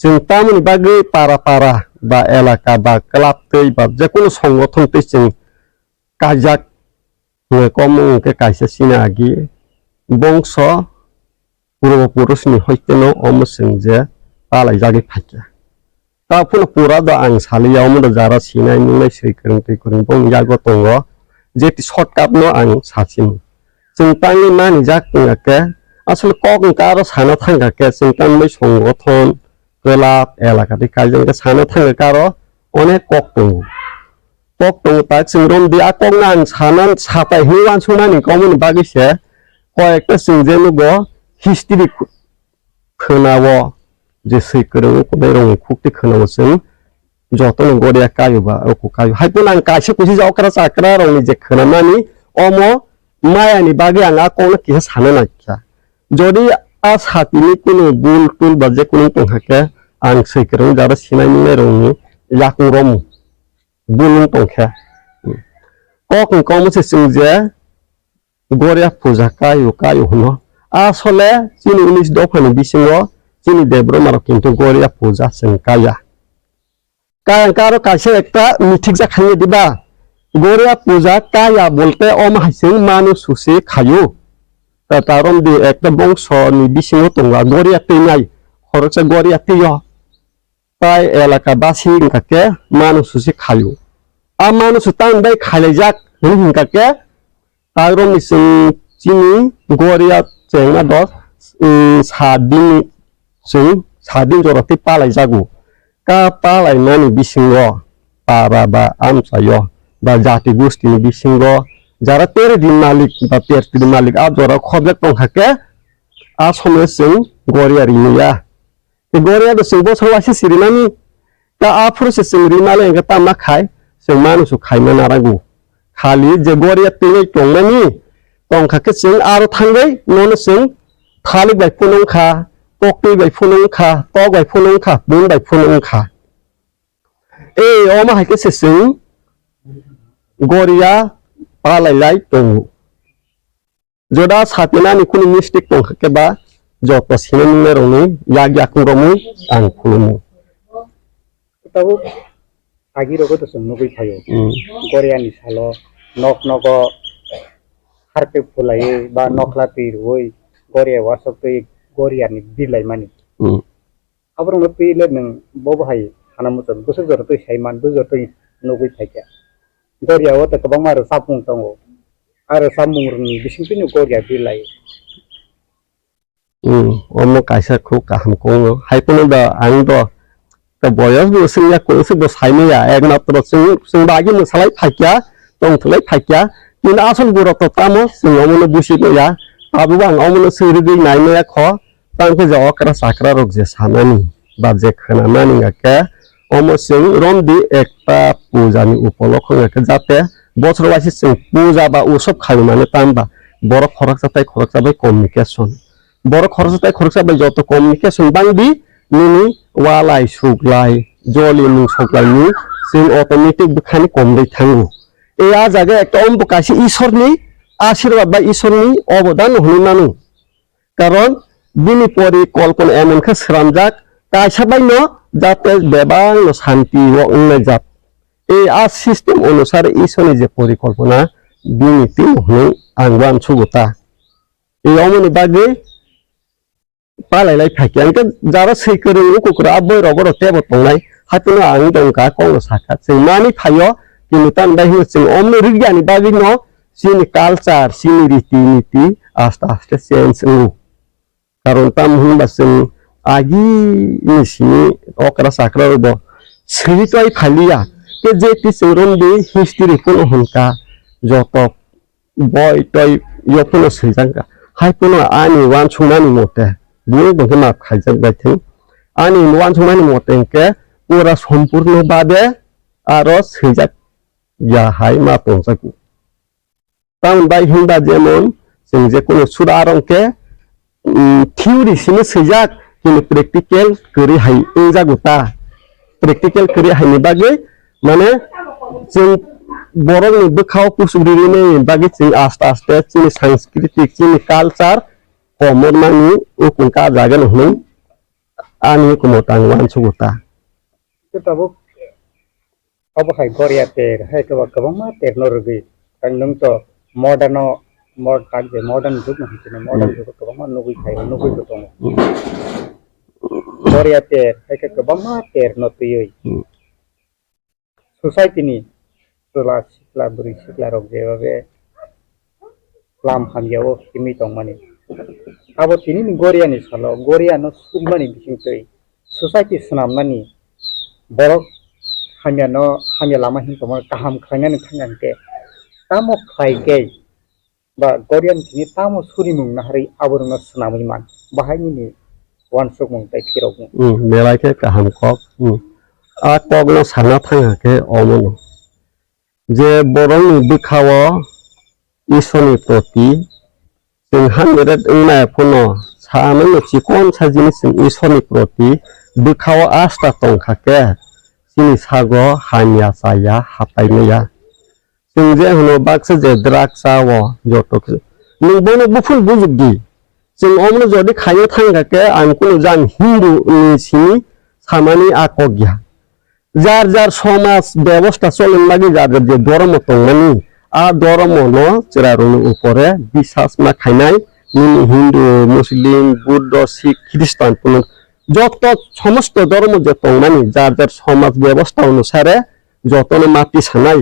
जों तामनि बागै पारा बा एलाका बा क्लाब तै बा जेकुनु संगठन तै जों काजाक कम ngke kaisa sinagi बंश पूर्वपुरुषनि हयतेनो अमसों जे पालाय जागै फाइया ता फुनो पुरा द आं सालियाव मद जारा सिनाय नुनाय सैकरं तैकरं बं यागो दंग जेति शर्टकाट न आं सासिम जों तांनि मानि जाकंगाके আসলে কখন কারো সানা থাঙ্গাকে চিন্তানবাই সংগঠন ক্লাব এলাকাতে কাজে সানা থাঙ্গা কারো অনেক কক দङ তা जों रन्दी आकं आं सानान साताय हिवान सुनानि कमनि बागिसे कयेकटा जों जे नुगो हिस्ट्री खोनावो जे सैकरं कबाय रं खुक्ति खोनावो जों जतन गरिया कायोबा ओको कायो हायपन आं कासे कुसि जावकरा साकरा रंनि जे खोनामानि अमो मायानि बागै आं आकंनो किसे साना नाखिया যদি আজ হাতিনি কোনো বুল টুল বা যে কোনো টংখাকে আং সৈকরং যারা সিনাই নিলে রংনি ইয়াকুং রম বুলুং টংখা কখন কমছে जों যে গরিয়া পূজা কায়ো হনো আসলে চিনি 19 দফানি বিসিङाव চিনি দেব্রমার কিন্তু গরিয়া পূজা जों কায়া কারো কাছে একটা মিঠিক জাখানি দিবা গরিয়া পূজা কায়া বলতে অমাহাইসিং মানুষ সুসি খায়ো তারম দি একটা বংশনি বিসিङाव দङা গরিয়া তৈনাই খরচা গরিয়া তৈয় তাই এলাকাবাসী হিংকাকে মানুষ সুসি খায়ো আর মানুষ তানবাই খাইলাইজাক হিংকাকে তারমনি जों চিনি গরিয়া চেংনা দ সাদিন জরতি পালাইজাগু কা পালাইনাनि বিসিङाव পারা বা আমসায় বা জাতি গোষ্ঠীनि বিসিङाव যারা তেরে দিন মালিক বা তেরতি মালিক আর যারা খবলে টংখাকে আসলে जों গরিয়া রিনিয়া এই গরিয়া তো जों বছরবাসী সিরিনানি তা আফরসে जों রিনালে এঙ্গা তামা খায় जों মানুষ খাইনা নারাগু খালি যে গরিয়া তেই টংনানি টংখাকে जों আরো থাঙ্গাই ননে जों থালিক বাই ফুনংখা পকটি বাই ফুনংখা তক বাই ফুনংখা বুন বাই ফুনংখা এই অমা হাইকে जों গরিয়া পালাইলাই দङ জোড়া সাতেনানি কোনো মিস্টেক টংখাকেবা যত সিনানি রংনি ইয়াকুং রমু আং খুলুমু তাও আগি রগো তো নগৈ ফাयो গরিয়ানি সালো নক নগ হারপে ফুলাই বা নকলা তির হই গরিয়া ওয়াসক তৈ গরিয়ানি বিলাই মানি আবরং পেলে नों ববহাই হানামুতন গোসো জর তৈ সাইমান বুজর তৈ নগৈ ফাইকা गरियाव त गोबां आरो सापुं दङ आरो सामुंनि बिसिंफोरनि गरिया बिलाइ अमो काइसाखौ गाहामखौ हायपनो दा आं द बयस बोसोंया कोसो बो साइनया एकमात्र जों बागि मोसालाय फाइकिया दंथलाय फाइकिया किन आसल गुरत तामो जों अमनो बुसिनया आबो आं अमनो सैरिगै नायनाया ख तांखौ जा अकरा साकरा रग जे सानानि बा जे खोनानानि गाके अमो जों रन्दी एकटा पूजानि उपलक्षे जाते बছরবাসী जों पूजा बा उत्सव खायो माने तामबा बर खरक जाबाय कमिउनिकेशन बर खरक जाबाय जत कमिउनिकेशन बांदि निनि वालाय सुगलाय जलि नु सगलायनि जों अटोमेटिक बखानि कमदै थाङो ए आ जागे एकटा अम्बकासि ईश्वरनि आशीर्वाद बा ईश्वरनि अबदान होनानु कारण दिनि परिकल्पना एमनखा स्रामजाक कायसाबायनो जाते बेबां शांति व उन्नयजात এই আ সিস্টেম অনুসারে ईश्वरनि যে পরিকল্পনা বিনীতি হই আংবান সুগতা এই অমনি বাগে पालायलाय फाइकिया इनके जारा सैकरो कुकुरा आबै रबर तेब तंनाय हातुनो आं दंका कौनो साखा जों मानि फायो किनु तानबाय हि जों अमनो रिगियानि बागै न सिनि कालचार सिनि रीति नीति आस्ते आस्ते चेंज नु कारण ताम हुनबा जों आगि निसिनि अकरा साखरा रब सैतोय फालिया के जे तिसरन बे हिस्ट्री कोनो हुनका जत बय तय यफनो सैजांगा हायपुनो आनि वान सुनानि मते बुय बगे मा खायजां बायथिं आनि वान सुनानि मते के पूरा सम्पूर्ण बादे आरो सैजाक या हाय मा पहुंचाकु ताम बाय हिंदा जेमन जों जे कोनो सुदारं के थियोरी सिनि सैजाक किनु प्रेक्टिकल करि हाय इंजागुता प्रेक्टिकल करि हायनि बागै माने जों बर'नि बोखाव पुसुरिनि बागै जों आस्ते आस्ते जोंनि सांस्कृतिक जोंनि कालचार हमरमानि उकुंका जागोन होनै आनि कुमतां वानसुगुता Tetapi apa hai Korea ter hai kebama ter norgi kan nung to modern jug na hite modern jug kebama nugui khai nugui to tong Korea ter hai kebama ter no tuyoi society ni sula sikla buri sikla rok je babe lam hamyao kimi tong mani abo tini ni Korea ni salo Korea no sumani bising toi society snamnani borok hanya no hanya lama hin tomor kaham khanya ni thangan ke tamo khai ke ba Korean ni tamo suri mung na hari abur no snamui man bahai ni wan sok mung tai phirok melai ke kaham kok a kok no sana thanga ke omono je borong ni bikhawo isoni proti जों 100 इंना फनो सामन chicken साजिनि जों इसोरनि प्रति बोखाव आस्था तंखाके सिनि sago हानिया साया हातायनया जों जे होनो box जे द्राक्साव जतक नों बनो बुफुल बुजुगदि जों अमनो जदि खायो थांगाके आं कुनु जान हिन्दु नि सिनि सामानि आकग्या जार जार समाज व्यवस्था चलन लागि जार जे धर्म तंमानि आ धर्म न चरारुनि उपरे বিশ্বাস मा खायनाय नि हिन्दु मुस्लिम बुद्ध सिख ख्रिस्टान पुन যত সমস্ত ধর্ম যে তংমানি যার যার সমাজ ব্যবস্থা অনুসারে যতনে মাটি সানাই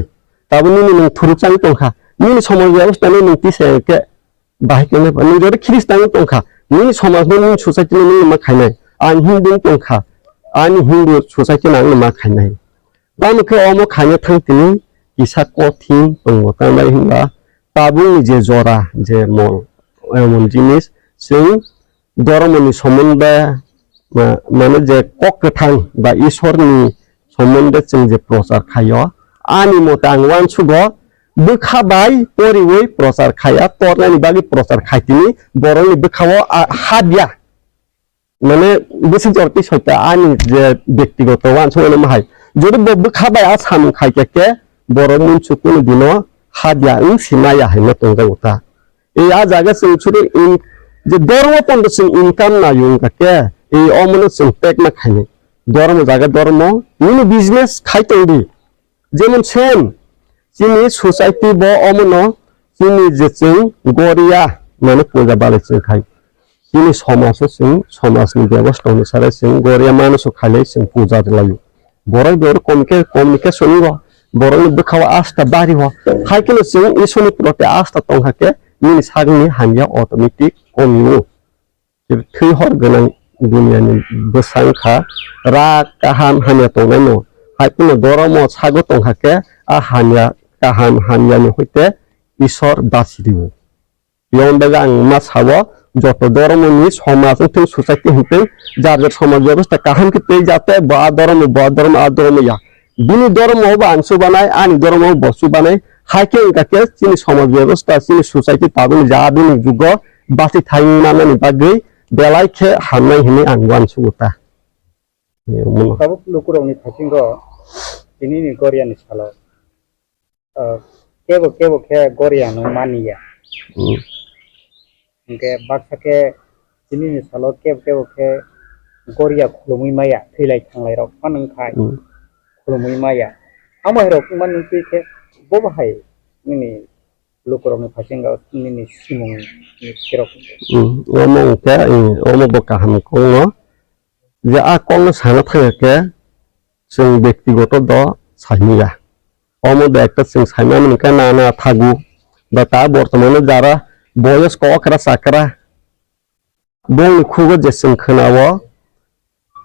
তাবনি নি থুরুচাং তংখা নি সমাজ ব্যবস্থা নি তিসেকে বাহিকেনে নি যদি খ্রিস্টান তংখা নি সমাজ নি সোসাইটি নি मा खायनाय आं हिन्दु तंखा आं हिन्दु सोसाइटी नां मा खायनाय बामखे अमो खायनो थांतिनि इसा कथि दंगो तांबाय हिनबा ताबुनि जे जरा जे एमन जिनिस जों धर्मनि सोमोन्दो माने जे ककथां बा ईश्वरनि सोमोन्दो जों जे प्रचार खायो आनि मते आं वानसुगो बोखाबाय परिवै प्रचार खाया तरनानि बागै प्रचार खायतिनि बर'नि बोखाव हादिया माने बेसे जरति सत्य आनि जे व्यक्तिगत वानसुगो माहाय যদি बोखाबाय आ सानु खायके बर' मुनसु कुनु दिनो हादिया इन सिनाया हैनो तंगाउता ए आ जागा जों सुरु इन जे धर्म पन्द जों इनकाम नायुं काके ए अमनो जों टेक मा खायनो धर्म जागा धर्म इन बिजनेस खायतंदि जेमन सेम जिनि सोसाइटी ब अमनो जिनि जे जों गरिया माने पूजा बाले जों खाय जिनि समाज जों समाजनि व्यवस्था अनुसार जों गरिया मानस खाले जों पूजा दिलायो बर'य बर कम्युनिकेशन व बर'नि बोखाव आस्था बारि हो हायकेनो जों इसोरनि प्रति आस्था तंहाके नि सागनि हानिया अटोमेटिक कमियो थै हर गोनां दुनियानि बोसांखा रा काहाम हानिया तंनायनो हायकेनो धर्म सागो तंहाके आ हानिया काहाम हानियानि हयते ईश्वर बासिदिबो बेयावनबा आं मा सावो যত ধর্মনি সমাজ থেকে সোসাইটি হতে যার যার সমাজ ব্যবস্থা কাহাম কে পেয়ে যাতে বা ধর্ম ইয়া বিনি ধর্ম বা আংশু বানায় আনি ধর্ম বস্তু বানায় হাইকে কাকে চিনি সমাজ ব্যবস্থা চিনি সোসাইটি তাবনি যা আধুনিক যুগ বাসি থাইনানি বাগৈ বেলাইখে হামনাই হিনি আংवान सुगुता sabuk lukurongni thasingo ini Korean salo kebo ke Korean no mania ke baksa ke ini ni salo kebo ke Korea khulumui maya thilai thanglai rok panang khai khulumui maya amai rok man ke bo bahai ini lukurong pasinga ni simong ni kirok ngomong ke ngomong bokaham kong যে আকল সানা থাকে जों ব্যক্তিগত দ সাইনিয়া অমদ একটা जों সাইনা মনকা নানা থাগু বা তা বর্তমানে যারা বয়স্ক অকরা সাকরা বং খুব যে जों खोनावो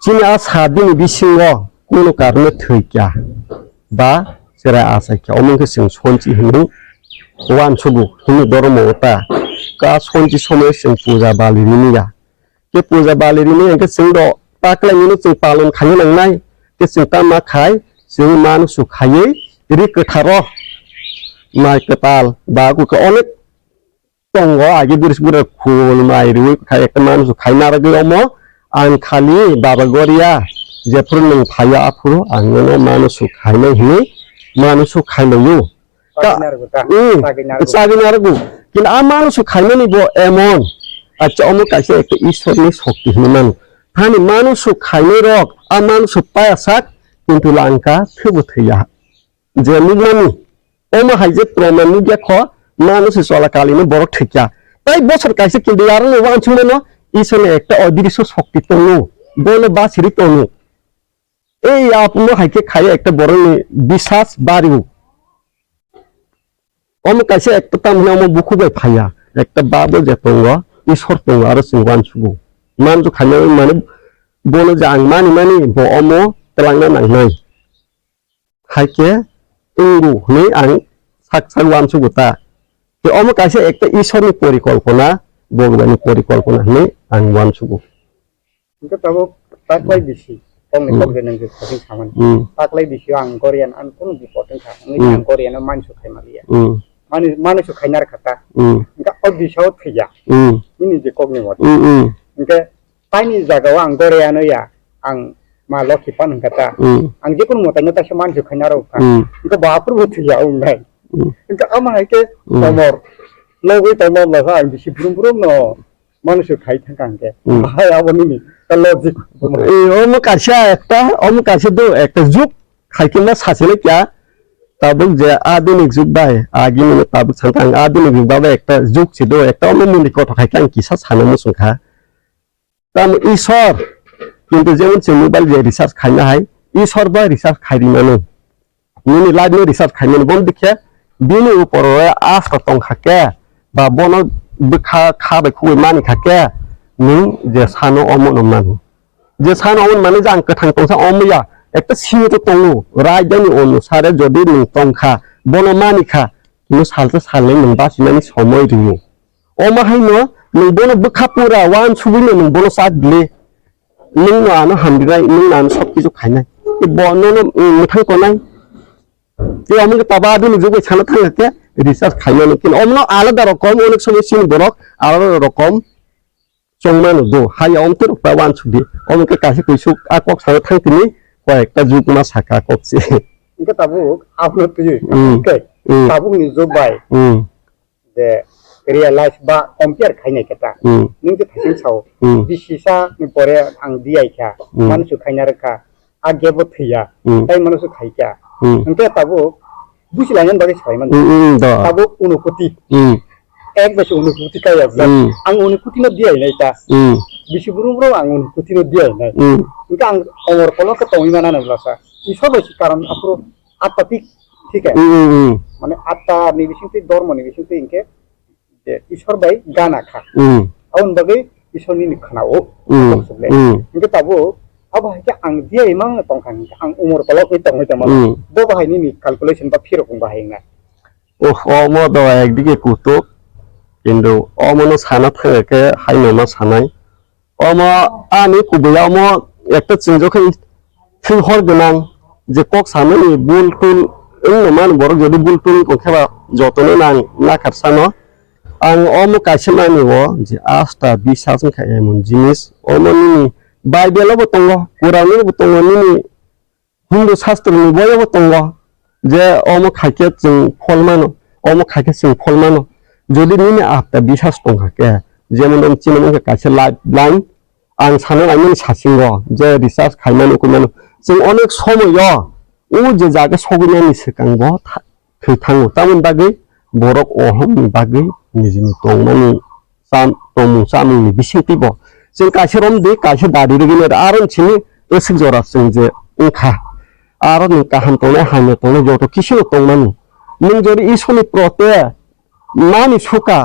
চিনি আ সাদিনি বিসিङो কোনো কারণে থৈকিয়া বা যেরা আসাইকিয়া অমনকে जों সঞ্চি হিনি ওয়ান সুগু হিনি ধর্মতা কা সঞ্চি সময় जों পূজা বালিরিনিয়া के पूजा बालिरिनि एंके जों द पाक्लायनि जों पालन खायो नांनाय के जों ता मा खाय जों मानु सुखायै रि गोथार माइ कपाल बागु के अनेक दङ आगे बुरिस बुरे फुल माइ रि खाय एक मानु सुखाय नारगो अमो आं खालि बाबा गरिया जेफोर नों थाया आफुरो आंनो मानु सुखायनाय हिनि मानु सुखायलयो सागिनारगु किन आ मानु सुखायनायनि बो एमन अच्छा अमुक ऐसे एक ईश्वर ने शक्ति हिमान थानी मानुष खाइने रक आ मानुष पाया साक किंतु लांका थेबो थैया जे निगमानि ओम हाइजे प्रमाण निया ख मानुष सला कालिने बरक थैया ताई बছর काइसे किंतु यार ने वान छुनो ईश्वर ने एक अदृश्य शक्ति तनु बोले बासिरि तनु এই আপনো হাইকে খায় একটা বড় বিশ্বাস বাড়িও অমুক কাছে একটা তামনে আমো বুকুবে ফায়া একটা বাবো যে তঙ্গ ईश्वर दङ आरो जों वानसुगु मानजु खायनाय माने बोलो जे आं मानि बो अमो तलांना नांनाय हायके इंगु ने आं साक्षात वानसुगु ता के अमो कासे एकटा ईश्वरनि परिकल्पना भगवाननि परिकल्पना ने आं वानसुगु इनके तबो पाक्लाय बिसि कमनि कमजे नंगे खाथिं सामान पाक्लाय बिसि आं गरियान आं कोन बिपटन था आं गरियान मानसु खायमालिया मानुष खाइनार खाता इनका अबिसाव थैया ini je kogni mot inke paini jagawa ang goreano ya ang malo kipan kata ang je kun motanya ta seman ju khainaro ka inke bapur buthi ya ungai inke ama haike tomor logi tomor la ang bisi burum no manush khai thangkan ke hai aboni ni ta logic omu kasha do ekta juk khaike na sasele kya ताबुक जे आधुनिक जुग bye आगि ने Tabuk सांतां आधुनिक जुग bye एकटा जुग छिदो एकटा अमुनि कथ खायखां किसा सानो सुखा ताम ईश्वर किंतु जेमन जों मोबाइल जे रिसार्च खायनो हाय ईश्वर बा रिसार्च खायरिमानो निनि लाइव रिसार्च खायनो बन दिखे बिनि ऊपर आस तंग खाके बा बनो बखा खाबाय खुबै मानि खाके नों जे सानो अमन मान जे सानो अमन माने जां कथां तंसा अमया একটা সীমিত তঙ্গু রাজধানী অনুসারে যদি নों তংখা বনমানিখা নों সালতে সালে নों বাসিনানি সময় দিও অমাহাইনো নों বন বখাপুরা ওয়ান সুবিনে নों বন সাদলে নों আনো হামদিরাই নों আনো সবকিছু খাইনাই এই বননো মুথাই কোনাই যে আমি তাবা দিন যুগে ছানা থাকতে রিসার্চ খাইনানি কিন অমনো আলাদা রকম অনেক সময় সিন বরক আলাদা রকম সংমান দো হাই অন্তর পাওয়ান সুবি অমকে কাছে কইসু আকক সারা থাকতিনি কয়েকটা যুগনা শাখা করছে ইনকে তাবুক আপলো তুই ওকে তাবুক নি জবাই যে রিয়ালাইজ বা কম্পেয়ার খাইনাই কেতা নों যে থাইसिं साव बिसिसा नि परे आं दियाइखा मानुस खाइनारखा आगेबो थैया ताइ मानुस खाइखा इनके ताबुक बुजिलायन बागै साइमान ताबुक उनुकुति एक बसे उनुकुति काया आं उनुकुति न दियाइनाय ता बिसिबुरुब्रो आं उनुकुति न दियाइनाय इनका आं अमर कलो के तंगि माना नब्लासा ईश्वर बायसि कारण आफरो आत्मातिक ठीक है माने आत्मा निबिसिंति धर्म निबिसिंति इनके जे ईश्वर बाय गाना खा आउन बागै ईश्वरनि निखानाओ इनके ताबो अब हायके आं दिया इमां तंखां आं अमर कलो के तंगि तमा बो बाहायनि नि कैलकुलेशन बा फिरकम बाहायना ओ अमो द एकदिके कुतो किन्तु अमनो साना थाके हायनो सानाय अमो आनि कुबैया अमो একটা চিনজখে থিং হর গোনাं যে কক সামনি বুলটুল এনে মান বড় যদি বুলটুল কখেবা যতনে নাং না খারসানো आं अमु कासे मानिओ जे आस्था बिसासं खायमन जिनिस अमनि बाइबेलावबो दङ कुरानावबो दङ निनि हिन्दु शास्त्रनि बयबो दङ जे अमु खाके जों फलमानो अमु खाके जों फलमानो যদি নিনি आस्था बिसास दंखाके जेमन चिनमन कासे लाइन आं सानो आइमन सासिंग जे रिसार्च खायमानो कुमानो जों अनेक समय उ जे जागा सगैनानि सिगांबो थैथाङो तामोन बागै borok ohom bagi nijini tongmani tongmung samungni bisingtibo जों कासेरावनो दे कासे दारि रगिनो आरो चिनि एसे जरा जों जे उखा आरो नों काहाम तोने हामे तोने जत किसिनो तंमानि नों जरि इसोनि प्रते मानि सुका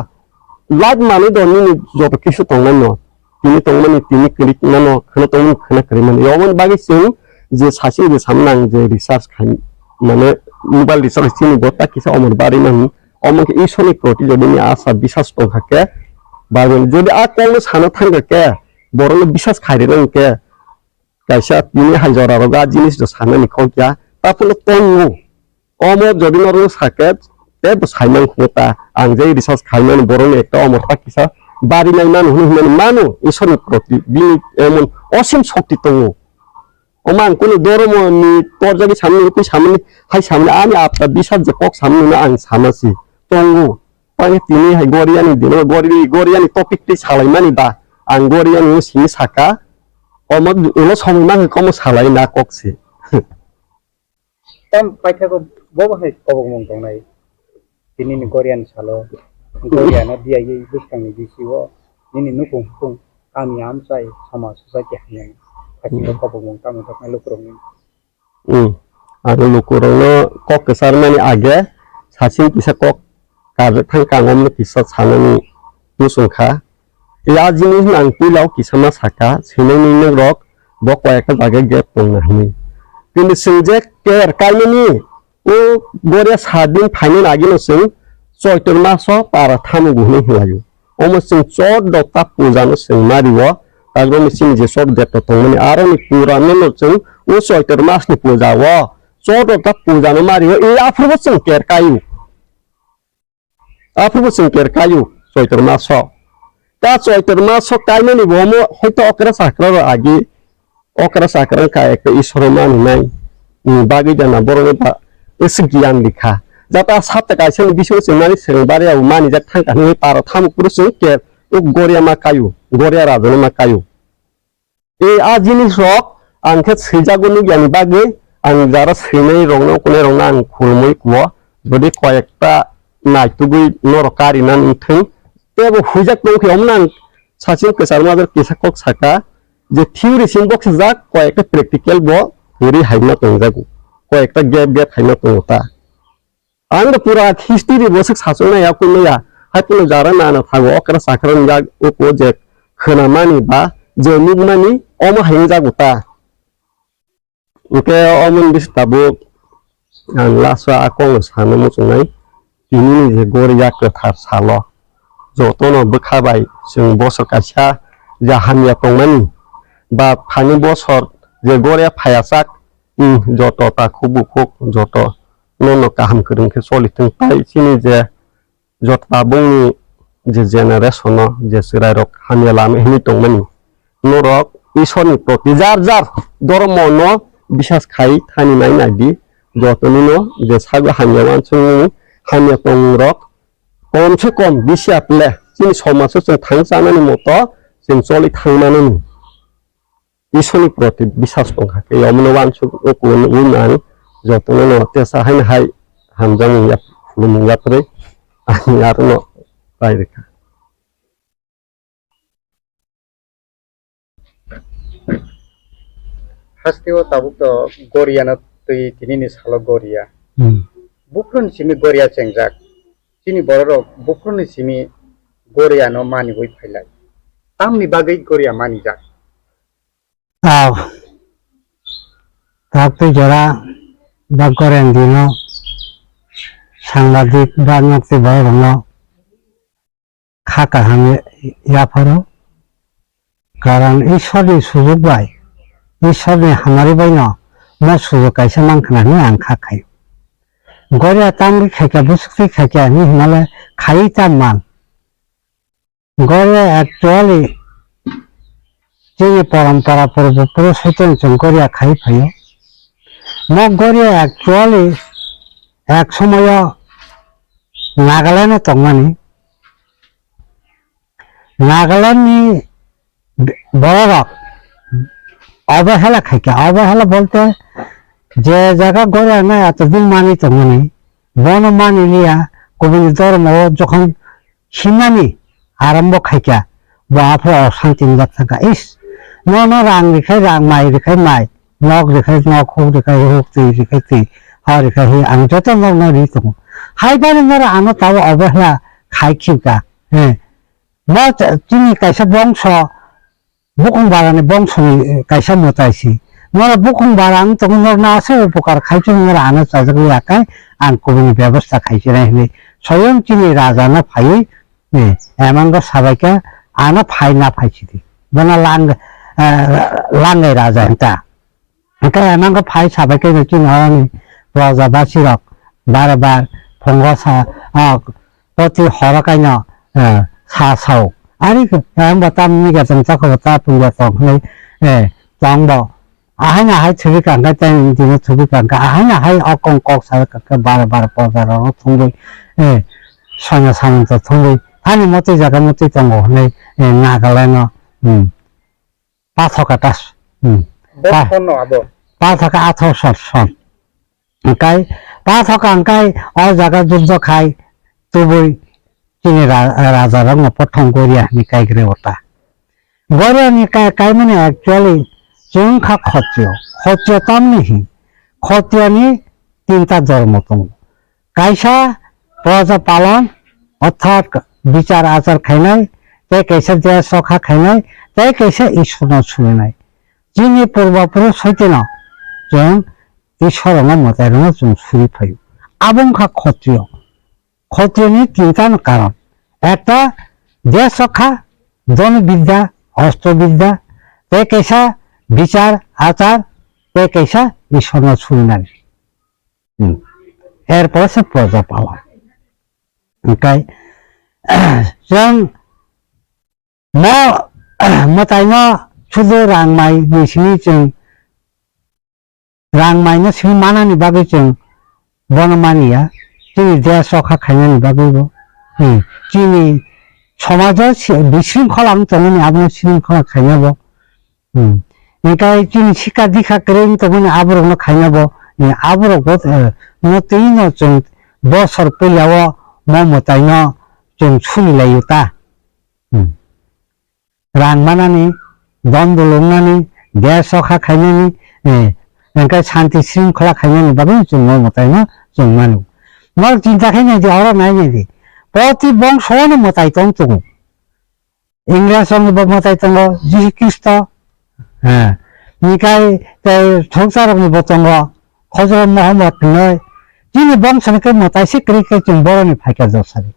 लाद मानि दनि जत किसि तंमानि तिनि तंमानि तिनि क्लिक नानो खने तंमानि खने करिमानि यमन बागि जों जे सासे जे सामनां जे रिसार्च खाइ माने मोबाइल रिसार्च चिनि गता किसा अमर बारि मानि अमके इसोनि प्रति जदिनि आशा विश्वास तंखाके बागोन जदि आ कल साना थांगके बरनो विश्वास खाइरेन के काइसा तिनि हाजरा रगा जिनिस ज साना निखौया तापुल तंगु अमो जदि नरो साके ते साइमान खोता आं जे रिसार्च खाइमान बरनो एकटा अमरता किसा बारि नाइमान हुनु मानु इसोरनि प्रति बिनि एमन असीम शक्ति तंगु अमान कुनु दरमनि तोरजागि सामने कुइ सामने हाइ सामने आनि आपता विश्वास जे कक सामने आं सामासि तंगु पाइ तिनि हाइ गरियानि दिनो गरियानि टपिक ति सालाइमानि बा आं गरियानि सिनि साका अमद उलो सममान कम सालाइ ना ककसे tam paithago bobo hai kobog mong tongnai tinini gorian salo goriana diai bustangni bisiwo nini nukung kung kami amsai sama society hanen kasingo kobog mong tamu takna lukrongni आरो लुकुरनो कक केसारमानि आगे सासिन किसा कक काजे थां कांगम किसा साननि मुसुखा या जिनिस नां पिलाव किसामा साका सिनैनि नरक बकवायका जागे गेप दंनानि किन्तु सिंजे केर काइनि ओ गोरे सादिन फाइनल आगिनो सिं चयतर मासो पारा थामु गुहनि हिलायो ओमसिं चोद दता पूजानो सिं मारिवो कागो मिसिं जे सब देत तंगनि आरो नि पुरानो नसिं ओ चयतर मासनि पूजावो चोद दता पूजानो मारिवो ए आफरबो सिं केर कायु चयतर मासो ता चयतर मासो काइनि बोमो हयतो अकरा साकरा आगि अकरा साकरा का एक ईश्वर मानिनाय बागै जाना बरनो बा एसे गियान लिखा जाता सात काइसन बिसो सिंनानि सेंबारियाव मानि जा थांकानि पारा थाम कुरुसु के ओ गरिया मा कायु गरिया राजनो मा कायु ए आ जिनिस रक आंखे सैजागुनि गियान बागै आं जारा सैनै रंनो कोने रंना आं खुलमै कुवा बदि कयेकटा नायतुगै नरकारि नान थै तेबो हुजाक दंखे हमनां सासे केसार मादर किसाकक साका जे थिउरि सिंबक्स जा कयेकटा प्रेक्टिकल बो थोरि हाइना तंजागु कयेकटा गेप हाइना तंगता आंग पुरा हिस्ट्री बसक सासुना या कुनया हाइपुनो जारा नाना थागो अकरा साकरन जा ओको जे खोनामानि बा जे नुगमानि अम हाइन जागुता ओके अमन बिस्ताबो आं लासा आकं सानो मुसुनाय तिनि जे गरिया कथार सालो जतनो बखाबाय जों बसर कासा जाहानिया तंमानि बा फानि बसर जे गरिया फायासाक जत ताखौ बुखुक जत नन काहाम करंखे सलिथों पाइ सिनि जे जत बाबुंनि जे जेनारेशन जे सिरायरक हानिया लामे हिनि तंमानि नरक ईश्वरनि प्रति जार धर्म न विश्वास खाइ थानि नाय नायदि जतनिनो जे सागु हानिया मानसुनि हानिया तंरक कम से कम बिसियाप्ले जोंनि समाजाव जों थांजानायनि मत जों सलि थांनानै ईश्वरनि प्रति विश्वास दंखाखै यावनो वानसुखौ उनानै जतनो तेसा हाइन हाय हामजां या खुलुमगात्रै आंनि आरो न रायरेखा hastiwo tabuk to goriana tui tinini salo goria bukrun simi goria chengjak chini borok bukrun simi goria no mani boi phailai tamni bagai goria mani jak tapi jora bagoren dino সাংবাদিক বা নকতে বড় খাকা হামে ইয়াফারো কারণ ঈশ্বরনি সুযোগ বাই ঈশ্বরনি হামারি by ন মো সুযোগ কাইসা মানখানানি आं खाखाय गरे तांगि खायका बुसुखै खायका नि हिमालय खाइ तामान गरे एक्चुअली जोंनि परम्परा फोरबो पुरो सैतन जों गरे खाइ फायो मो गरे एक्चुअली एक समय नागालैंड तंगमानि नागालैंडनि बरक अवहेला खायका अवहेला बोलते जे जगह गरे ना एतदिन मानि तंगमानि बन मानि लिया কবির ধর্ম যখন সীমানি আরম্ভ খাইকা বাফর অশান্তি থাকা ইস ন রাং রেখাই রাং মাই রেখাই মাই নখ রেখাই নখ হোক রেখাই হোক তুই রেখাই তুই হা রেখাই হে আং যত নখ ন রি দङ হাইবারে নরা আনো তাও অবহেলা খাইখিকা হ্যাঁ मा जोंनि कायसा बंश बुखुंबारानि बंशनि कायसा मतायसि नरा बुखुंबारां तंग नरनासो उपकार खाइचो नरा आनो चाजगलि आकाय आं कबिनि व्यवस्था खाइचिनाय हले स्वयं चिनि राजानो फायै ने एमांग साबायका आनो फायना फाइचिदि बना लांगै राजा एंता एंता एमांग फाय साबायका चिनि हरनि राजाबासि रक बार बार फंगसा पति हरकायनो 사사오 아니 그 양바 땀니가 좀 자꾸 따쁜 것도 근데 예 장보 아하나 할 저기 간가 때는 이제 저기 간가 아하나 할 어건 꼭 살까 그 바로 보자로 통도 예 선여 사면서 통도 아니 못지 자가 못지 정도 네 나가려나 빠서가 다스 বর্তমান আবো 빠서가 아토선 그러니까 빠서가 안가이 어 자가 준저 খাই তুই চিনি রাজারা প্রথম গড়িয়া নিকাই গড়ে ওটা গড়িয়া নিকাই কাই মানে অ্যাকচুয়ালি চুংখা ক্ষত্রিয় তাম নিহি ক্ষত্রিয়নি তিনটা ধর্ম তুমি কাইসা প্রজা পালন অর্থাৎ বিচার আচার খাইনাই তাই কাইসা দেয়া সখা খাইনাই তাই কাইসা ঈশ্বর শুনিনাই যিনি পূর্বপুরুষ হইতে না जों ঈশ্বর মতায় जों সুরি ফাই আবংখা ক্ষত্রিয় ক্ষত্রিয়নি তিনটার কারণ একটা দেশ রক্ষা জনবিদ্যা অস্ত্রবিদ্যা তে কেসা বিচার আচার তে কেসা ঈশ্বর শুনলেন এরপর সে প্রজা পালন ওকে जों মতাইনো শুধু রাংমাই নিসিনি जों রাংমাইनो सिं मानानि बागै जों বনমানিয়া जोंनि देश रक्षा खायनायनि बागैबो जोंनि समाजाव बिशृंखला दङनि आबुं शृंखला खायनाबो ओंखाय जोंनि शिक्षा दीक्षा गैयै दङनि आबुरनो खायनाबो आबुरखौ नतैनो जों बोसोर फैयाव ममतायनो जों सुलिलायो ता रांमानानि दन्दो लंनानि देश रक्षा खायनायनि ओंखाय शान्ति शृंखला खायनायनि बागै जों ममतायनो जों मानो 뭘 진작했는지 알아놔야지. প্রতি বংশনে মতাইতং তো ইংরেজ সঙ্গে মতাইতং যিশু খ্রিস্ট হ্যাঁ নিকাই সংসারनि বতঙ্গ হযরত মুহাম্মদ নয় যিনি বংশনকে মতাইছে ক্রিকে जों বরনি ফাইকা জসারি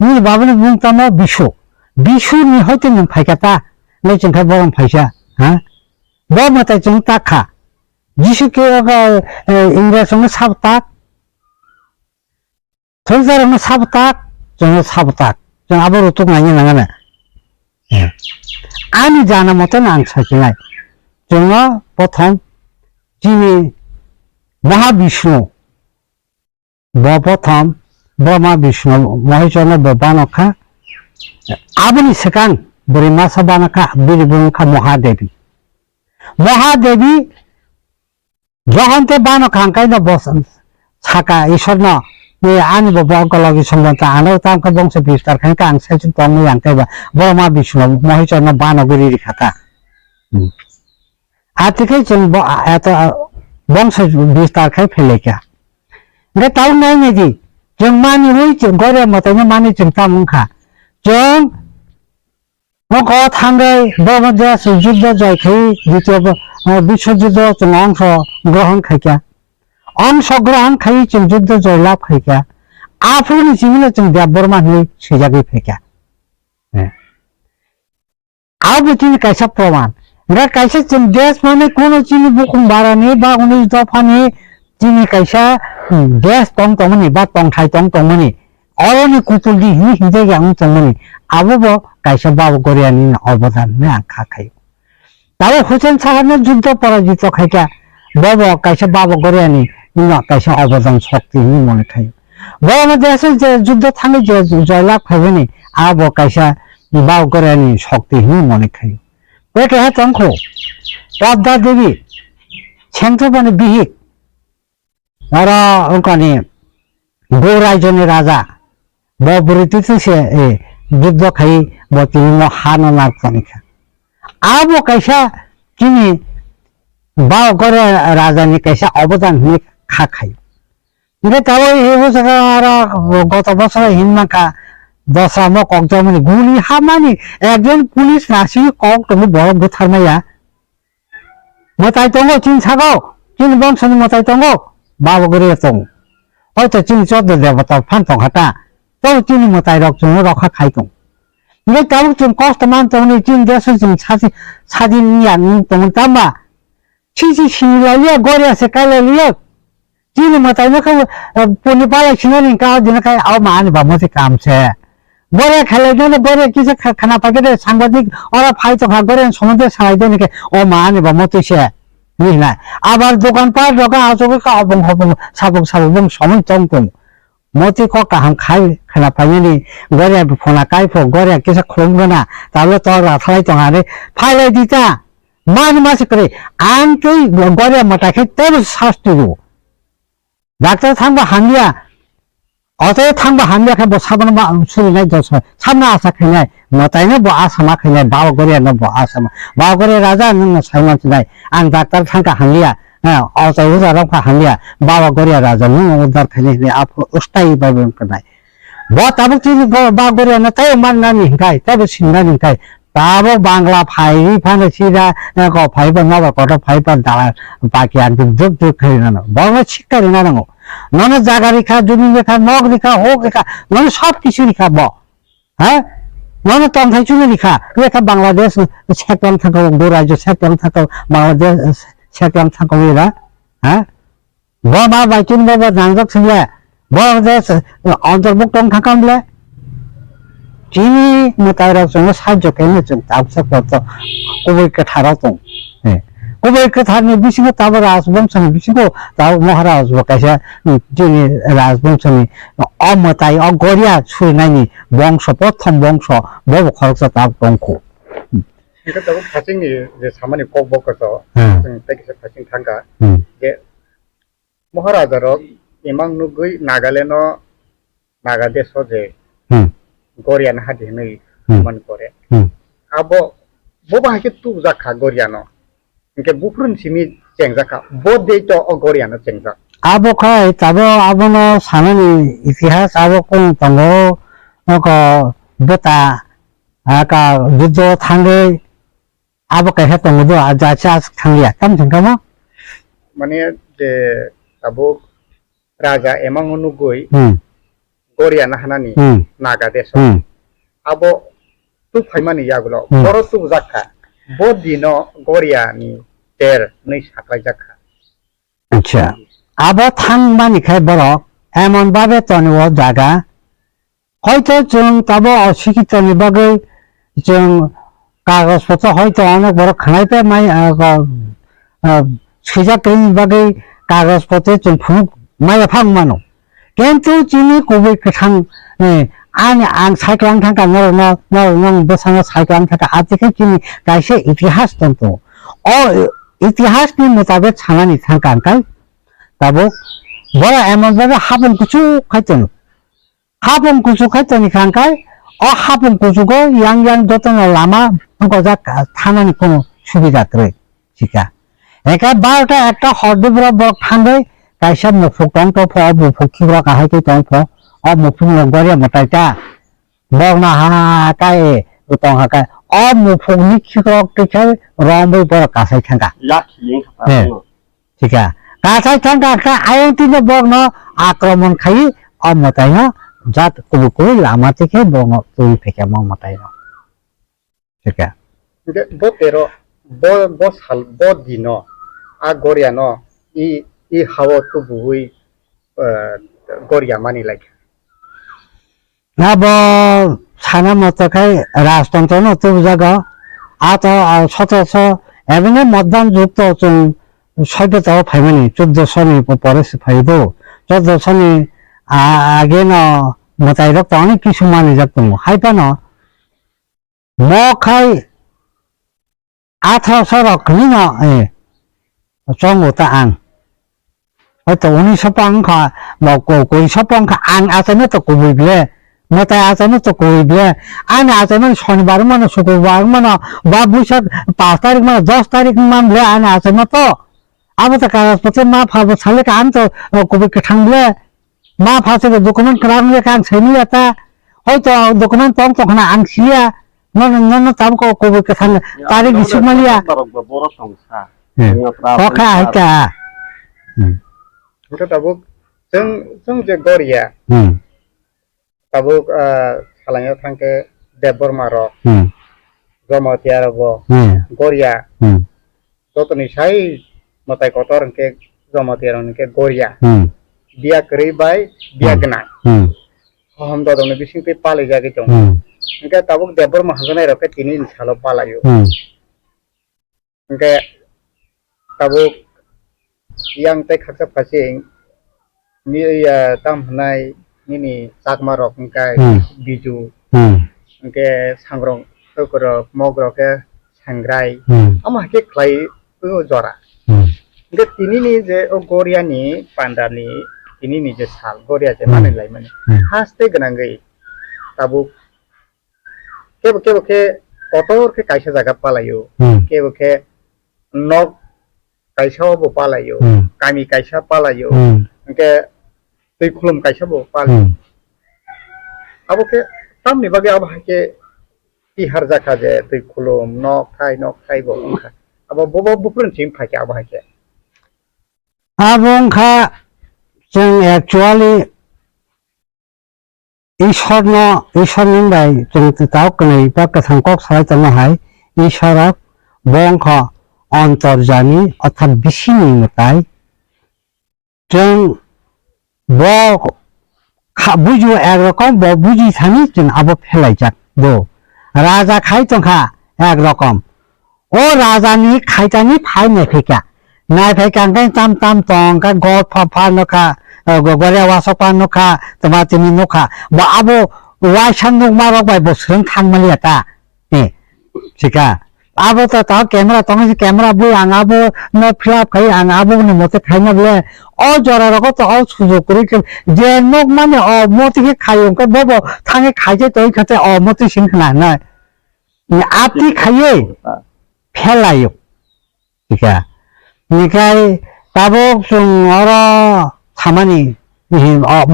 নি বাবনি বুংতাম বিশু নি হইতে নি ফাইকাতা নে जोंखा বরন ফাইসা হ্যাঁ ব মতাই जों তাখা যিশুকে ইংরেজ সঙ্গে সাবতাক সংসারनो साबताक जोङो साबताक जों आबो 또 많이 나가네 आंनि जाना मते आं सायखिनाय जोङो प्रथम जोंनि महाविष्णु प्रथम ब्रह्मा विष्णु महेश्वर बानखा आबोनि सिगां बोरैमासा बानखा बिरिबुंखा महादेवी जहन्ते बानखा अंकायनो बसन साका ईश्वरनो आनि बगलगी सम्बन्ध आनो तामका वंश विस्तार खानका आं साइजन तंनि आंकायबा ब्रह्मा विष्णु महेश्वर बानगुरि रिखाता आथिकै जों एत वंश विस्तार खाय फैलेका रे ताउ नायनि दि जों मानि होय जों गरे मतायनो मानि जों तामुखा जों नखौ थांगै ब्रह्मदेस युद्ध जायखै द्वितीय विश्वयुद्ध जों अंश ग्रहण खायका अंशग्रहण खाई जों युद्ध जयलाभ खायका आफोरनि जिबिनो जों देबबरमा नै सैजागै फैका आबो जोंनि कायसा प्रमाण रे कायसा जों देश माने कोनो जिनि बुखुंबारानि बा 19 दफानि जिनि कायसा देश तंमनि बा तंथाय तंमनि अरनि कुतुलि हिंदे गां तंमनि आबो कायसा बाबु गरियानि अवदान ने आखा खायो दाबो हुसेन साहनो युद्ध पराजित खायका बाबा कायसा बाबु गरियानि इना कायसा अवदान शक्ति नि मने खायो बाबा देश युद्ध थाङै जयलाभ खायनि आबो कायसा बाबु गरियानि शक्ति नि मने खायो बेटे हे तंखौ पद्मा देवी छेंथबनि बिहिक आरो अंकानि गौ रायजोनि राजा ববরিতিছে যুদ্ধ খাই বতিল হানো নাকনিখা আবো কাইসা চিনি বাও করে রাজানি কাইসা অবদান হয়ে খা খাই তাও এই বছর গত বছর হিনমাকা দশরা মক মানে গুলি হামানি একজন পুলিশ নাসি কক তুমি বড় বুথারমাইয়া মতাই দङ চিন সাগো চিন বংশনি মতাই দङ বাবো করে দङ হয়তো চিনি চোদ্দ দেবতা ফান্তং হাতা তো চিনি মতাই রক জন্য রক্ষা খাই দङ তাও जों কষ্ট মানতো চিন দেশ जों স্বাধীন নিয়ান দङ তামা চিচি সিলাইয়া গরে আছে কালালিয়া চিনি মতাই নখা পুনি পালাই সিনানি কাও দিন খাই আও মানি বা মতে কামছে গরে খেলে না গরে কিছু খানা পাকে সাংবাদিক ওরা ফাইতো খা গরে সমুদ্রে সারাই দেয় নাকি ও মানি বা মতে সে না আবার দোকানপাট দোকান আজকে অবং হবং সাবং সাবং সমন চমকম মতে ক কাহাম খাই খানা পাইনি গরে ফোনা কাইফো গরে কিছু খুলবে না তাহলে তো রাথাই তো আরে ফাইলাই দিতা মান মাস করে আনতেই গরে মাটাকে তোর শাস্তি দেবো ডাক্তার থাকবা হাঙ্গিয়া অতএব থাকবা হাঙ্গিয়া খাই সাবান সুরিনাই দশ সামনে আশা খাইনাই মতাইনো ব আসামা খাইনাই বাও গরিয়া ন ব আসামা বাও গরিয়া রাজা নং সাইমান নাই আন ডাক্তার থাকা হাঙ্গিয়া হ্যাঁ অতএব রফা হাঙ্গিয়া বাবা গরিয়া রাজা নং উদ্ধার খাইনাই আপ উস্তাই বাইবেন নাই ব তাবো তিনি বাও গরিয়া না তাই মান নানি হিংকাই তাবো সিংনানি হিংকাই তাবো বাংলা ফাই ফানে সিরা ক ফাইবা নবা কত ফাইবা দাঁড়া বাকি একদম যোগ যোগ খাই না বাংলা শিক্ষা রেনা নাঙ্গো ননে জায়গা রেখা জমি রেখা নখ রেখা হোক রেখা ননে সব কিছু রেখা ব হ্যাঁ ননে তন্থাই চুনে রেখা রেখা বাংলাদেশ সেকলাম থাকো দু রাজ্য সেকলাম থাকো বাংলাদেশ সেকলাম থাকো এরা হ্যাঁ ব মা বাইচুন বাবা নাঙ্গক ছিলে বাংলাদেশ অন্তর্ভুক্ত থাকামলে চিনি মোতায়রার জন্য সাহায্য কেন जों दाबसा করতো কবই কাঠারাও দं কবই কাঠারনি বিসিngo তাবো রাজবংশনি বিসিngo তাও মহারাজ বকাইসা যিনি রাজবংশনি অমতাই অগরিয়া সুরনাইনি বংশ প্রথম বংশ বব খরচ তাব দंखौ 이거 또 파생이 이제 사만이 꼭 먹어서 जों 백에서 파생 탄가 이제 মহারাজার ইমাংনুগৈ নাগালেন্ড নাগাদেশ যে গরিয়ান হাদিनै মান করে আবো ববাহাকে তু জাখা গরিয়ানো ইনকে বুফরুন সিমি চেংজাখা বদে তো গরিয়ানো চেংজা আবো খাই তাবো আবনো সানানি ইতিহাস আবো কোন তঙ্গো ক বেতা আকা যুদ্ধ থাঙ্গে আবো কাইহা তঙ্গো আজাচা থাঙ্গিয়া কামথং কামো মানে যে তাবো রাজা এমাংনুগৈ গরিয়ান হানানি নাগাদেশ আবো তু ফাইমানি ইয়াগুলো বড় তু জাখা বদিনো গরিয়ানি তের नै সাকলাই জাখা আচ্ছা আবো থাংবানি খাই বড় এমন ভাবে তনিও জায়গা হয়তো जों তাবো অশিক্ষিতনি বাগৈ जों কাগজপত্র হয়তো অনেক বড় খানাইতে মাই সিজাকৈনি বাগৈ কাগজপত্রে जों ফুক মাই ফাং মানো কিন্তু চিনি কবি কাঠাং आं साइक्लां थांका नों बेसांगा साइक्लां थांका आथिखाल चिनि कायसे इतिहास दं ओ इतिहासनि मुताबिक सानानि थांका अंकाय दाबो बड़ा एमन बाबा हाबन कुचु खायतनि खांकाय ओ हाबन कुचुगो yang जतन लामा गजा थानानि कोनो सुबिदा करे सिका एका 12টা একটা হরদুবরা বক থাঙ্গে কাইসা মুফুক দं তো ফ बुफुक खिग्रा काहायकै दं फ অ মুফুং গরিয়া মতাইটা বগনা হাকাই উতং হাকাই অ মুফুং নি খিরক টিছাই রমবই বড় কাসাই থাঙ্গা লাখিং ঠিক আছে কাসাই থাঙ্গা কা আয়তিনে বগনা আক্রমণ খাই অ মতাইনা জাত কুবুকু লামা থেকে বং তুই ফেকে মং মতাইনা ঠিক আছে 이제 보테로 보살 보디노 아 고리아노 이 하워 또 부이 고리아 많이 like 나보 사나 মতকাই রাজতন্ত্র নতুন জায়গা আত সতেরোশ এমনি মতদান যুক্ত সভ্যতাও ফাইমানি 1400নি পরে ফাইব 1400নি আগে ন মতাইরক অনেক কিছু মানি যাক হাইপানো মখাই 1800 রকনি ন 정우다 안 হয়তো 1900 কা মকো 1900 কা আং আছে না তো কবি বলে মতাই আচানো তো কইবে আনে আচানো শনিবার মানে শুক্রবার মানে বা বৈশাখ 5 তারিখ মানে 10 তারিখ মানলে আনে আচানো তো আবার তো কাগজপত্র মা ফাবো ছালে কান তো কবিকে থাকলে মা ফাঁসে ডকুমেন্ট খারাপলে কান সেনি এটা হয়তো ডকুমেন্ট পাম তখন আনছিলিয়া নন তাম কবিকে থাকলে তারিখ কিছু মালিয়া বড় সংস্থা কখা হাইকা itu tabuk seng je Goria tabuk salangnya tangke debor maro zomo tiara bo Goria toto ni sai matai kotor ke zomo tiara ke Goria dia keribai dia kena ham do dong bising te pale jage tong ke tabuk debor mahagana roke tinin salo palayo ke tabuk yang te khaksa pasing ni tam hanai ni sakma rok kai biju ke sangrong tokoro mogro ke sangrai ama ke klai jora ke tini ni je o Goria ni panda ni tini ni je sal Goria je mane lai mane haste ganangai tabu ke kotor ke kaisa jaga palayo ke nok kaisa bo palayo kami kaisa palayo ke tui khulum kaisa bo palayo abo ke tamni bage abo ke tihar jaka je tui khulum nok khai bo ongkha abo bobo bupun tim phake abo ke abongkha जों actually ईश्वरनि bye जों ताव कनै बा कथांकक सायतनो हाय ईश्वरक बंख अंतर्जामी अर्थात बिसिनि मताय जों ब बुझु एक रकम ब बुझि थानि जों आबो फेलायजाक दो राजा खाय तंखा एक रकम ओ राजानि खायतानि फाय नेफेका नायफेकांगाय ताम तंग का गड फाफा नखा गगरे वासपा नखा तमातिनि नखा बा आबो वाइसान मारक बाय बसरन थांमालियाता ए सिका आबो तो ता कैमरा तंग कैमरा बो आंगाबो न फ्लैप खाय आंगाबो न मते खायना बले अ जरा रको तो अ सुजो करि जे नक माने अ मते के खायो का बबो थांगे खायजे तई खाते अ मते सिंखना ना आपति खायो फेलायो सिका निकाय ताबक जों अरा खामानि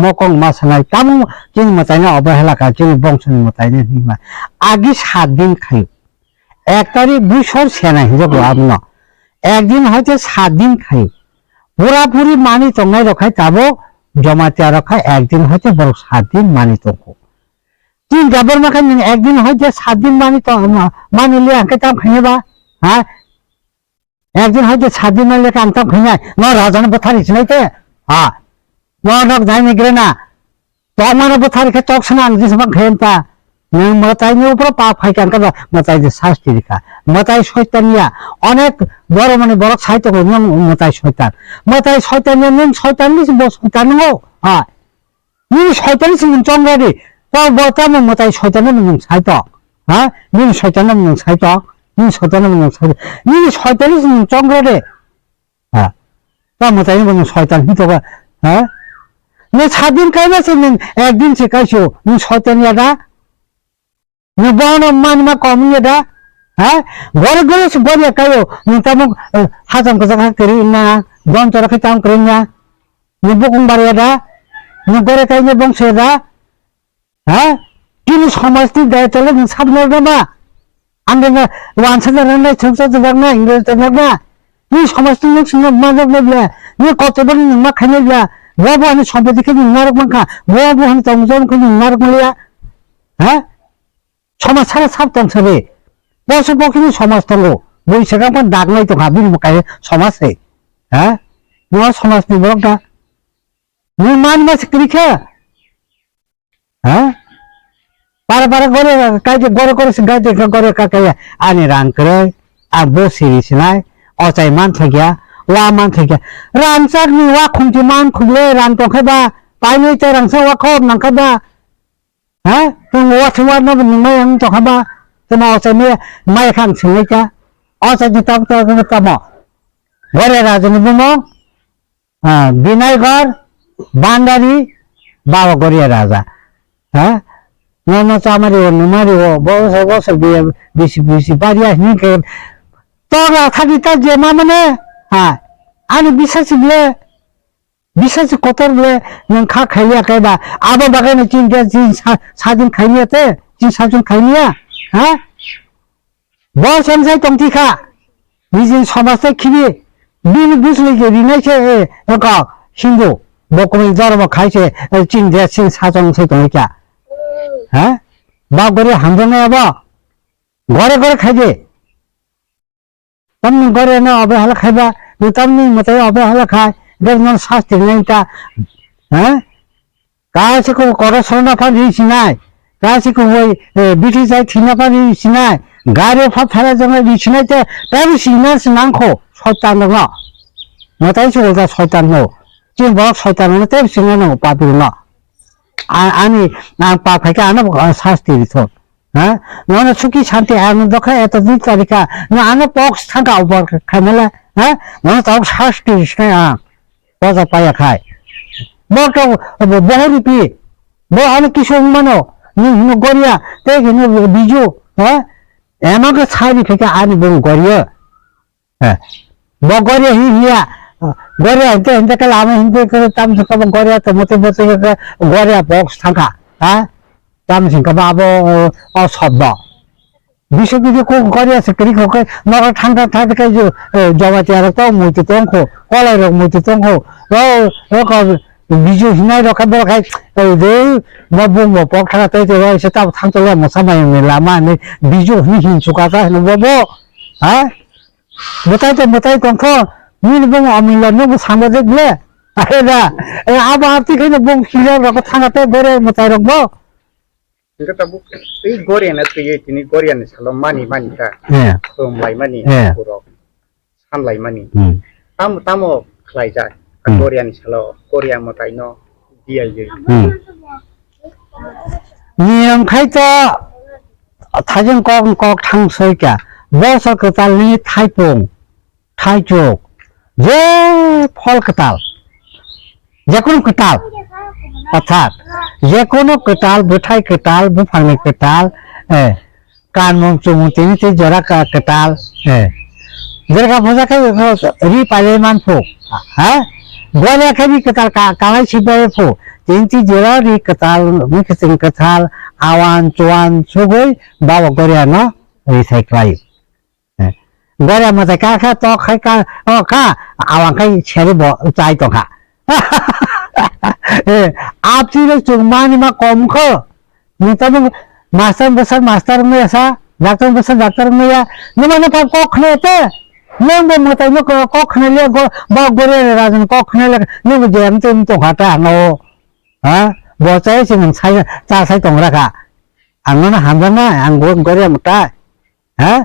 मकं मासानाय तामु जों मतायना अबहेलाका जों बंशनि मतायना हिमा आगि 7 दिन खायो एक तारिख बुसर सेनाय हिजब आबनो एक दिन हयतो 7 दिन खायो पुरापुरी मानि तंनाय रखाय ताबक जमातिया रखाय एक दिन हयतो बरक 7 दिन मानि तंको तीन गाबर माखाय एक दिन हयतो 7 दिन मानि ले आंके ताम खायबा हा एक दिन हयतो 7 दिन लेके आंताम खायनाय न राजानो बथारि सिनायते हा न नक जायनि ग्रेना तो मानो बथारि के तक सना आं जेसेबां खायनता नों मतायनि ऊपर पाप फायकान का मताय जे शास्ति लिखा मताय शयतानिया अनेक बड़ माने बड़ साहित्य को नों मताय शयतान नों शयताननि बस शयतानगो हा नों शयताननि सिम चंगारि तो बता मताय शयतान नों साहित्य हा नों शयतान नों साहित्य नों शयतान नों साहित्य नों शयताननि सिम चंगारि हा ता मताय नों शयतान हितोगा हा नों 7 दिन खायबासो नों एक दिन से खायसो नों शयतानिया दा नबानो मानमा कमिया दा हा गरे गरे से बरिया कायो नोंतामो हाजाम का जगह करिना गन तरखे ताम करिना नबुकुं बारिया दा नगरे कायने बंसे दा हा किनि समाजनि दायतले नों साबनो दामा आंना वानसाना रनाय संसा जबाना इंग्लिश तनाबा नि समाजनि नों सिनो माजब नबले नि कतबन नों मा खायनेब्ला बबो आनि सम्पत्ति के नारक माखा बबो हानि तमजन को नारक मलिया हा समाज सारा साबतान सबे बसो बखिनि समाज दंगो बैसागाफोर दागनाय दं हाबिनि मखाय समाज है हा नों समाजनि बरंता नों मान मास करिखा हा बार गरे कायदे गरे गरे से गायदे गरे काकाया आनि रां करे आ बोसिरिसनाय अचाय मान थगिया वा मान थगिया रांसागनि वा खुंथि मान खुले रां तखैबा पाइनै ते रांसा वा खब नांखाबा हा जों वाथवा न नंनाय आं तखबा जों अचाय मे माय खान सिंनायका अचाय दिताब तम गरे राजनि बुमो विनायगर बान्दारी बाबा गरिया राजा हा no চামারিও নুমারিও বছর বছর বেশি বেশি বাড়ি আসনি কে তোরা থাকি তার যে মা মানে হ্যাঁ আমি বিশ্বাসী কত বলে নং খা খাইলিয়া খাইবা আবার বাগানে তিন সাতজন খাইলিয়াতে 3-4জন খাইলিয়া হ্যাঁ বস এমসাই টংটি খা নিজে সমাজে খিবি বিন বুঝলি যে রিনাইছে একা হিন্দু বকমি জরম খাইছে 3-4জন সেই টংটা হ্যাঁ বা করে হামজনে আবা ঘরে ঘরে খাইবে তুমি ঘরে না অবহেলা খাইবা তুমি মতে অবহেলা খায় দেখুন শাস্তি নেইটা হ্যাঁ কাছে কোনো করসনা পারিছি নাই কাছে কোনো ওই বিটি যাই থিনা পারিছি নাই গাড়ি ফেলা জন্য দিছি নাই তো তাই সিনাস নাংখো শয়তান না মতাই চলতা শয়তান নো যে বড় শয়তান না তাই সিনা না পাবি না আমি না পা ফাইকা আনা শাস্তি দিত হ্যাঁ নয় সুখী শান্তি আনন্দ খায় এত দিন তালিকা না আনা পক্স থাকা উপর খাইমেলা হ্যাঁ নয় তাও শাস্তি না পয়সা পাইয়া খায় বড় বহুরূপী বড় অনেক কিছু মানো গড়িয়া তাই বিজু হ্যাঁ এমাকে ছাড়ি থেকে আনি বউ গড়িয়া হ্যাঁ গড়িয়া হিয়া গড়িয়া হিনতে হিনতে কালে আমি হিনতে করে তাম সকাল গড়িয়া তো মতে মতে গড়িয়া বক্স থাকা হ্যাঁ তাম সকাল আবো অশব্দ বিশ্ব কিছু গড়িয়া আছে করি খোকে নর ঠান্ডা থাকে যে জমাতে আর তো মুইতে তংখো কলাই রোগ মুইতে তংখো বিজু হিনাই রক্ষা খাই দে ববু পক থাকা তাই তো সেটা থাকলে মশামাই লামা বিজু হিন চুকাতা ববো হ্যাঁ মোতাই তংখ মিল বং অমিল নবু সামনে দেখলে আরে না আবার আপনি খাই বং হিলা রক থাকাতে গড়ে মোতাই রকবো Kita tahu ini Korean itu ya ini Korean kalau mani ka, lai mani, buruk, lai mani. Tamu kelajak Korean kalau Korea mau tahu dia je. Niam khai cho Thái con thang soi cả, bớt sao cái ta li Thái Pùng, Thái Chục, dễ phol cái tàu, dễ con cái tàu, অর্থাৎ যে কোনো কেতাল বেঠাই কেতাল বুফাংনি কেতাল কান মং চুমুতিনিতে জরা কেতাল যেরকা ভজা খাই রি পাইলে মান ফো হ্যাঁ গলে খাবি কেতাল কালাই ছিবাই ফো তিনটি জরা রি কেতাল মিখসিং কেতাল আওয়ান চুয়ান সুগই বাবা গরিয়া ন রি সাইক্লাই গরিয়া মতে কা খা তো খাই কা আওয়ান খাই ছেড়ে চাই তো খা আপনি চুমানি মা কম খো নিতাম মাস্টার মেয়েসা ডাক্তার মেয়া নিমানে পাপ কখনেতে নেমবো মতাই কখনে বা গরে রাজন কখনে নেমবো যেম তেম তো ঘাটা নো হ্যাঁ বচাই সিং সাই চা সাই তং রাখা আঙ্গনা হামজানা আঙ্গ গরে মতা হ্যাঁ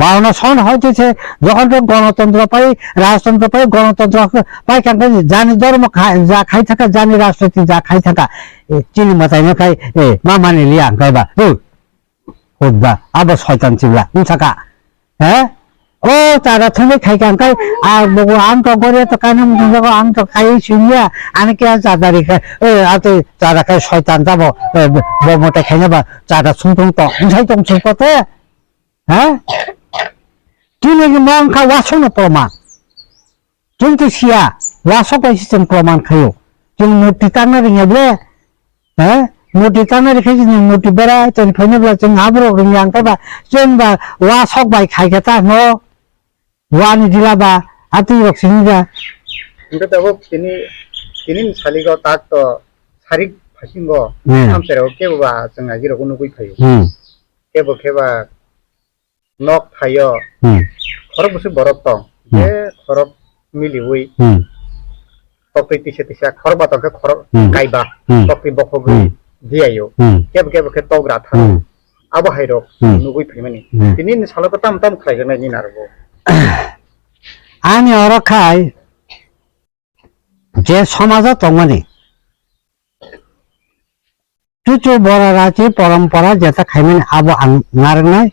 বাউনা সন হইতেছে যখন গণতন্ত্র পাই রাজতন্ত্র পাই গণতন্ত্র পাই কারণ জানি ধর্ম যা খাই থাকা জানি রাজনীতি যা খাই থাকা চিনি মাথায় না খাই মা মানে লিয়া খাইবা হোদবা আবার শয়তান চিবলা থাকা হ্যাঁ ও তারা থমে খাই কাঙ্কাই আর বগু আম তো করে তো কানে মুখ আম তো খাই শুনিয়া আমি কে চাদারি খাই আতে চাদা খাই শয়তান যাবো বমটা খাই নেবা চাদা শুনতুম তো উঠাই তো ছিপতে হ্যাঁ Kini memang kau wasona proman, juntu sia wasok sistem proman kayu, jung muti tanah ringnya bela, muti tanah ringnya jadi muti bera, jadi punya bela jung abro ringyang kaba, jung ba wasok baik kai kata no, wani dilaba, ati waksin ja. Kita tahu ini saligo tak to sarik pasingo, hampir oke ba jung aja rokunu kui kayu, keba nok kayu. Korok busi borok tong, je korok miliwi, tokri tisa korok batang ke korok kaiba, tokri bokogri dia yo, keba ke togra thang, abo hairok nugui primani, ini salah ko tam kaya na ni narbo. Ani orang kai, je samaja tongani, cucu bora raci perampara jata kaimen abo narnai.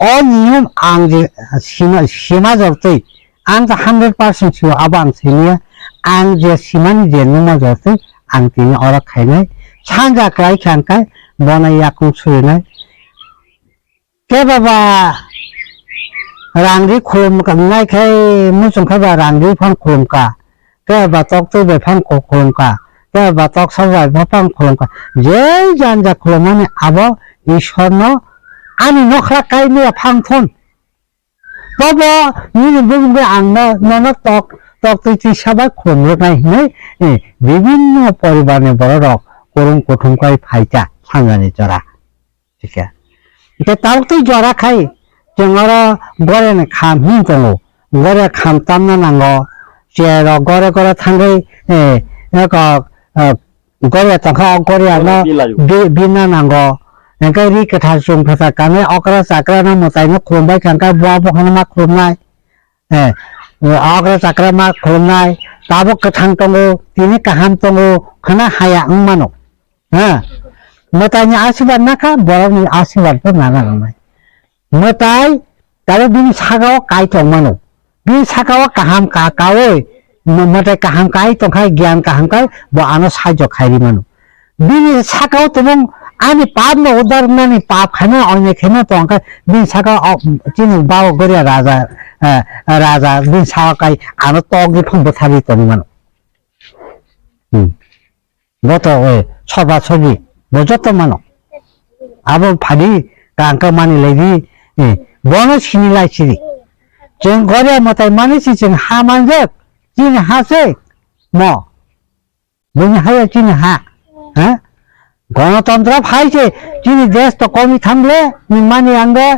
Nium ang sima jortei ang 100% siu abang sini ang je siman je numa jortei ang tini orang khainai changa kai bonai yakung surinai ke baba rangri khum ka nai khai musung kha ba rangri phang khum ka ke ba tok tu be phang khum ka ke ba tok sawai ba phang khum ka je janja khum mane abo ishwar no ani nokhra kai ne phang thon baba ni bung be ang no tok তুই সবাই খুন নাই বিভিন্ন পরিবারের বড় rock করুন কুটুম খাই ফাইটা সাংগানি জরা ঠিক আছে এটা তাও তুই জরা খাই जोंङो गरे खाम हिं दङ गरे खाम तामना नांगौ जेर गरे गरे थांगै गरे तंखा गरे ना बिना नांगौ नंगै रि कथा जों फसा काने अकरा साकरा ना मताइनो खुमबाय खांका बुआ बखना मा खुमनाय अकरा साकरा मा खुमनाय ताबो कथां दङ तिनि काहाम दङ खाना हाया मानो मताइनि आशीर्वाद नाका बरनि आशीर्वाद पर नाना नाय मताइ तारे बिनि सागाव काइ तंमानो बिनि सागाव काहाम काकावै मताइ काहाम काइ तंखाय ज्ञान काहाम काइ ब आनो साइज खाइरि मानो बिनि सागाव तबं आनि पाप न उदार नानि पाप खाना अन्य खेना तंका बिनि सागाव चिनि बाव गरिया राजा बिनि सागाव काइ आनो तगि फंब थाबि तंमानो बतो ए छबा छबि बजत मानो आबो फादि कांका मानि लैदि बनो सिनिलाय सिरि जों गरे मताइ मानिसि जों हा मानजोक जिन हासे म बुनि हाया जिन हा गणतन्त्र फाइसे जिनि देश त कमि थांले निमानि आंगे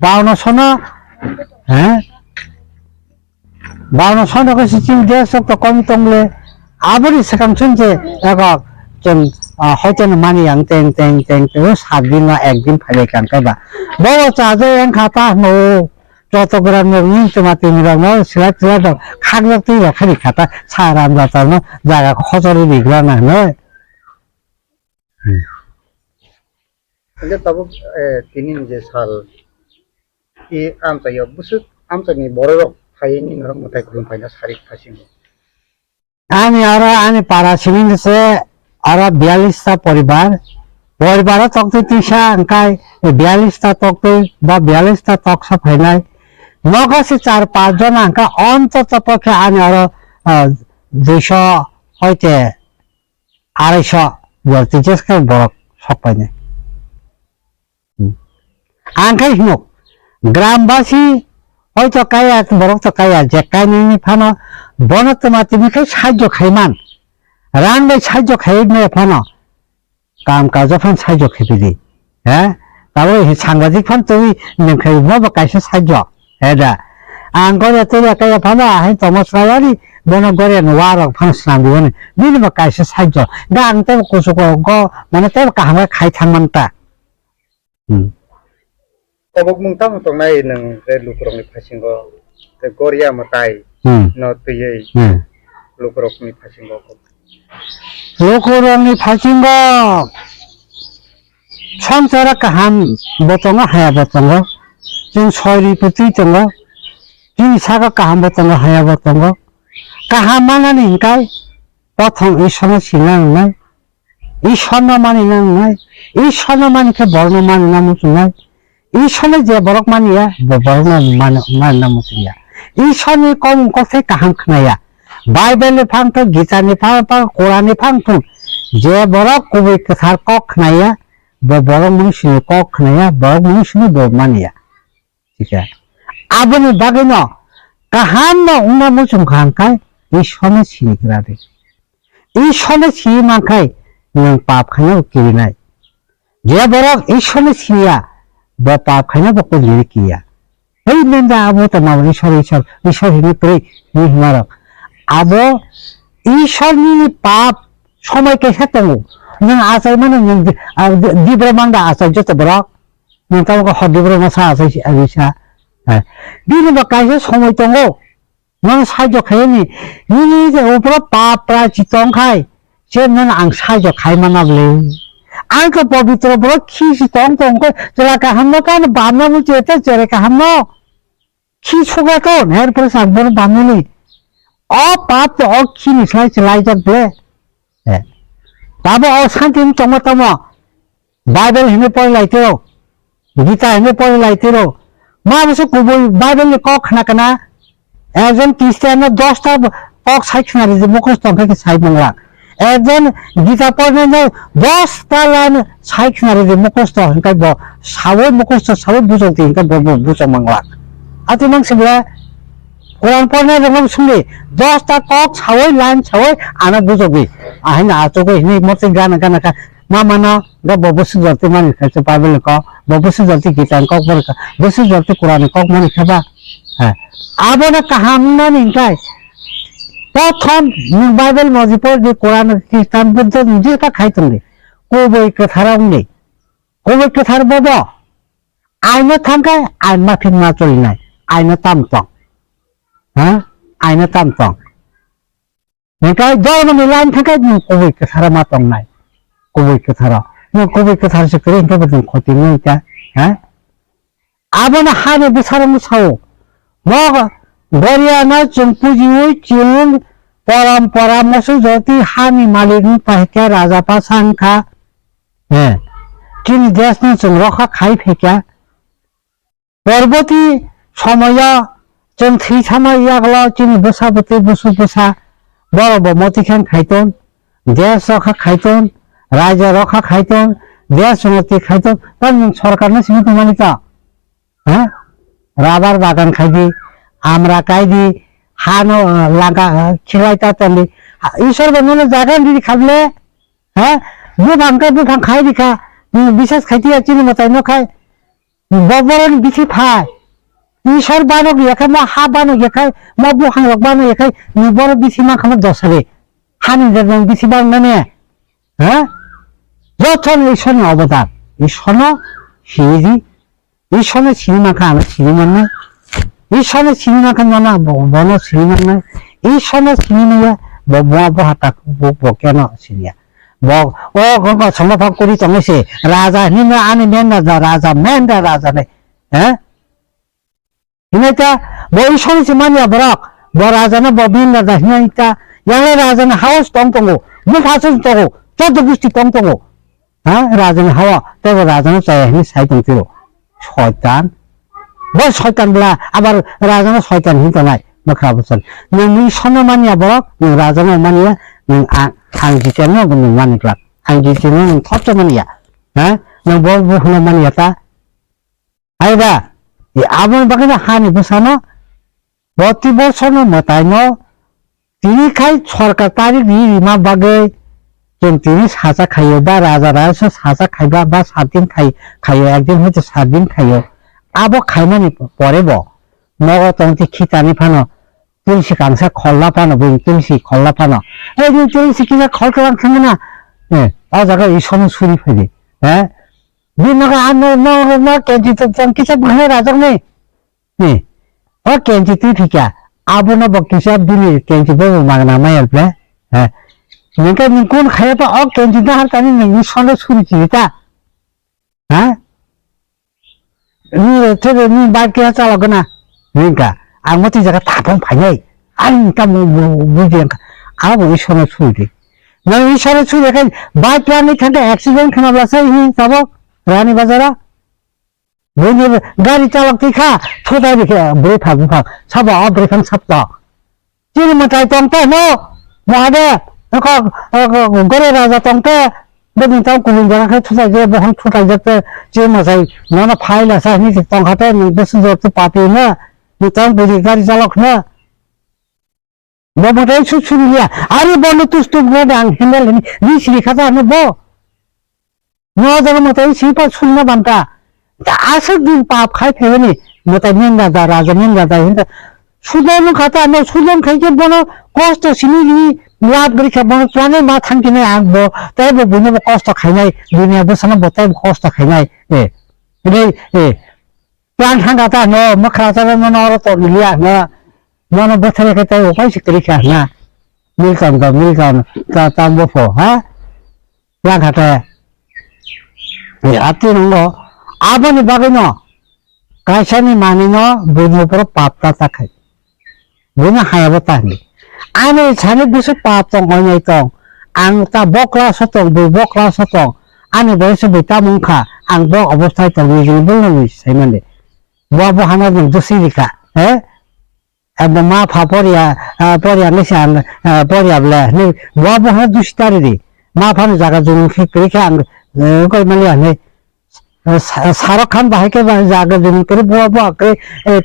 बावनो सनो बावनो सनो को जिनि देश त कमि तंगले आबरि सकाम सुनजे एगो जों हयतन मानि आं तें तें तें तो 7 दिन ना 1 दिन फाले कांका बा बो चाजे एं खाता नो जतग्रा नोंनि तमाति मिरानो सिला सिला खागलति खारि खाता साराम जाता न जागा खजरि बिग्रा ना न 근데 따보 티닌 이제 살 이 암자요 무슨 암자니 뭐로 파이니 그런 못할 그런 파이나 살이 가신 거 आनी आरा आनी पारा सिमिनसे आरा 42टा परिवार तकते तिसा अंकाय 42टा तकते बा 42टा तकसा फाइनाय नगसे 4-5 जन अंका अन्तत पक्षे आनी आरा 200 হইতে 250 বলতে জেসকে বড় সপাইনে আঙ্কাই হিনো গ্রামবাসী হয়তো কায়া বড় তো কায়া যে কাইনি ফানো বনত মাতিমিকে সাহায্য খাইমান রানবে সাহায্য খাইনে ফানো কাম কাজ ফান সাহায্য খাইবি তাও সাংবাদিক ফান তুই নেখাই মব কাইছে সাহায্য হেদা আঙ্গরে তুই কায়া ফানো আই তমসরারি বন গরে নওয়ার ফান সামদিবনে নিনব কাইছে সাহায্য গাংতে কুসুক গ মানে তে কাহামে খাই থাংমানতা 따보 뭉땅 동나이 능 루크롱이 파신 거 고리아 뭐타이 너 뜨예 루크롱이 파신 거 로코롱이 파신 거 상자라 까한 보통은 하야 보통은 지금 서리 붙이 있던 거 지금 사가 까한 보통은 하야 보통은 까한만 하니까 보통 이 선을 지나는 날 이 선어만 있는 날이 선어만 이렇게 벌노만 있는 무슨 날 이 선을 제 버럭만이야 뭐 버럭만 나무스야 이 선이 껌 것에 까한 크나야 바이벨의 방통 기사니 방통 고라니 방통 제 버럭 고비 그살 꼭 크나야 뭐 버럭 무신이 꼭 크나야 버럭 무신이 뭐만이야 진짜 아버님 바기노 까한노 웅나 무슨 간까이 이 선의 신이라데 이 선의 신만까이 그냥 밥 하나 웃기리나이 제 버럭 이 선의 신이야 뭐 पाप खाना बको लिर किया हे नंदा आबो त माव ईश्वर हिने करे नि हमारा आबो ईश्वर नि पाप समय के साथ नों आसाय माने दिब्रमांगा आसाय जत बरा नों ताको हदिब्रमा सा आसाय आरिसा बिनि बकासे समय तंगो नों साइज खायनि नि जे ऊपर पाप प्राचितंग खाय जे नों आं साइज खाय मानाबले आंखो पवित्र बरो खिसि तंग तंग जरा का हमनो कान बामना मुचेते जरे का हमनो खिसुगा तो नेर पर सांबर बामनी अ पाप तो अ खिनि स्लाइ स्लाइ जब दे ताबो अ शान्ति तंग तंग Bible hine pore laitero Gita hine pore laitero ma bose kuboi Bible kok khana kana একজন খ্রিস্টান 10টা কক সাইখনারি যে মুখস্থ থেকে সাই বাংলা একজন গীতা পড়নে 10টা লাইন সাইখনারি যে মুখস্থ হনকাই সাবই মুখস্থ সাবই বুঝতে হনকাই বুঝ বাংলা আতি মাংসিবলা কোরআন পড়নে যখন শুনলে 10টা কক সাবই লাইন সাবই আনা বুঝবি আইনা আতকে হিনি মতে গানা গানা মা মানা গা ববসু জলতে মানি খাইছে বাইবেল ক ববসু জলতে গীতা কক পড় ববসু জলতে কোরআন কক মানি খাবা হ্যাঁ আবনা কাহামনা নিকাই প্রথম বাইবেল মজিপর যে কোরআন খ্রিস্টান বুদ্ধ নিজে কা খাইতলে কবই কথারাউনি কবই কথার বব আইনা থাকায় আইন মাফিক না চলি নাই আইনা তামতং হ্যাঁ আইনা তামতং নিকাই জনমি লাইন থাকায় কবই কথারা মাতং নাই কবই কথার সে করে ইনকা বদন ক্ষতি নইতা হ্যাঁ আবনা হারে বিচারমু Sao Goriana Chumpuji Chilun Paramosu Joti Hani Malin Pahika Raja Pasanka Chini Desna Chung Roka Kai Peka Parboti Somaya Chung Thitama Yagla Chini Busabati Busu Busa Borobo Motikan Kaiton Des Roka Kaiton Raja Roka Kaiton Des Moti Kaiton Pan Sorkana Simitu Manita rubber বাগান খাইদি আমরা কাইদি হানো লাগা খিলাইতা তলি ঈশ্বর বন্ধনে জায়গা দিদি খাবলে হ্যাঁ দুভাং খাই দিখা বিশেষ খাইতে চিনি মতাই ন খাই ববরন বিছি ফাই ঈশ্বর বানো গিয়াখাই মা হা বানো গিয়াখাই মা বুহাং রক বানো গিয়াখাই বড় বিছি মা খামা দশারে হানি দেন বিছি বানো হ্যাঁ যখন ঈশ্বর অবদান ঈশ্বর সিজি ঈশ্বরের সিনেমাকে আমরা সিনেমা নয় ঈশ্বরের সিনেমাকে না বন সিনেমা নয় ঈশ্বরের সিনেমা বহাটা কেন সিনিয়া ও সমভাগ করি চলেছে রাজা হিনা আনি মেন রাজা মেন রাজা নেই হ্যাঁ হিনাইতা ঈশ্বরের মানিয়া বরক রাজা না বিন রাজা হিনাইতা ইয়ালে রাজা না হাউস টং টঙ্গো মুখ হাসুন টঙ্গো 14 গোষ্ঠী টং টঙ্গো হ্যাঁ রাজা না হাওয়া তবে রাজা না চাই হিনি সাই টংতিরো শয়তান বল শয়তান বলা আবার রাজানো শয়তান হিনতে নাই মখরা বলছেন নই সনমানিয়া বরক রাজানো মানিয়া আং জিতেন মানিকলা আং জিতেন থচ্চ মানিয়া হ্যাঁ বল বহন মানিয়া তা আইবা আবন বাকি হানি বসানো প্রতি বছর মতাই তিনি খাই সরকার তারিখ রিমা বাগে তিনি সাজা খাইও বা রাজা রাজা সাজা খাইবা বা 7 দিন খাইও একদিন হয়তো 7 দিন খাইও আবো খাইমানি পরে নগতন্তি খিতানি ফানো তুলসী কাংসা খল্লা ফানো বই তুলসী খল্লা ফানো এই তুলসী কিনা খল কালাম খাঙ্গে না জায়গা এই সময় সুরি ফেলে হ্যাঁ দিন কেঞ্চি তো কিসব ঘরে রাজা নেই ও কেঞ্চি তুই ঠিকা আবো না কিসব দিলি কেঞ্চি বউ মাগনা মায়াল হ্যাঁ নিকা নিকুন খাইয়া তো কেঞ্চি না হার কানি নি সন্ধ্যা সুরি চিতা হ্যাঁ নি বাইকে চালাগো না নিকা আর মতি জায়গা তাপন ফাইনাই আর নিকা বুঝিয়ে আবো ঈশ্বরের সুরি না ঈশ্বরের সুরি এখন বাইক রানি খান্তে অ্যাক্সিডেন্ট খানা বাসে যাব রানী বাজারা বইনে গাড়ি চালক দেখা ছোটাই দেখে ব্রে ফাগ সাব ব্রেখান সাপ্তাহ চিনি মাথায় তংতে নো মহাদে গরে রাজা তংতে বেদিন তাও কুমিন জানাকে ছোটাই যে বহন ছোটাই যেতে যে মাসাই নানা ফাইল আছে নি তংখাতে বেশি জোরতে পাতি না নিতাম বুঝি গাড়ি চালক না বমটাই সুসুরিয়া আরে বলো তুই বলে আং হ্যান্ডেল নি শিখাতে আমি ব নজর মতো শিপা শূন্য বান্তা আসল দিন পাপ খাই ফেলেনি মতাই মেন রাজা মেন রাজা হিন্দা সুদন খাতা আমি সুদন খাইকে বলো কষ্ট সিনি লাভ করে খাবো প্রাণে মা থাকি নাই আঁকবো তাই বুঝে কষ্ট খাই নাই দুনিয়া বসানো তাই কষ্ট খাই নাই প্রাণ থাকা ন মখরা চাবে মনে আরো তো মিলিয়া না মনে বসে রেখে তাই উপায় শিখতে রেখে না মিলকাম তাম বফো হ্যাঁ প্রাণ হাতে আতি নঙ্গ আবনি বাগে ন কাইসানি মানি ন বুঝে পর পাপটা তাকাই বুঝে হায়াবো তাহলে আমি সানি বুঝে পাপ তং হয় নাই তং আং তা বকরা সতং বই বকরা সতং आंनि बयस बैता मुंखा आं ब अबस्थाय तंनि जों बुंनांगौ साइमाने बवा हाना जों दसिरिखा एकदम मा फा परिया निसान परियाब्ला नै बवा हाना दुसितारि दे मा फानो जागा जों खेखा आं गय मालिया नै शाहरुख खान बाहे के जागा जों करे बवा के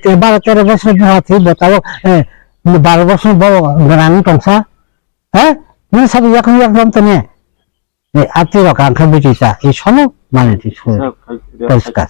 12-13 बছর बहाथि बताओ 12 বছর बव गरान टंसा नों सब एकदम तने आती रका आंखा बुझिसा ए सनो माने थि परिष्कार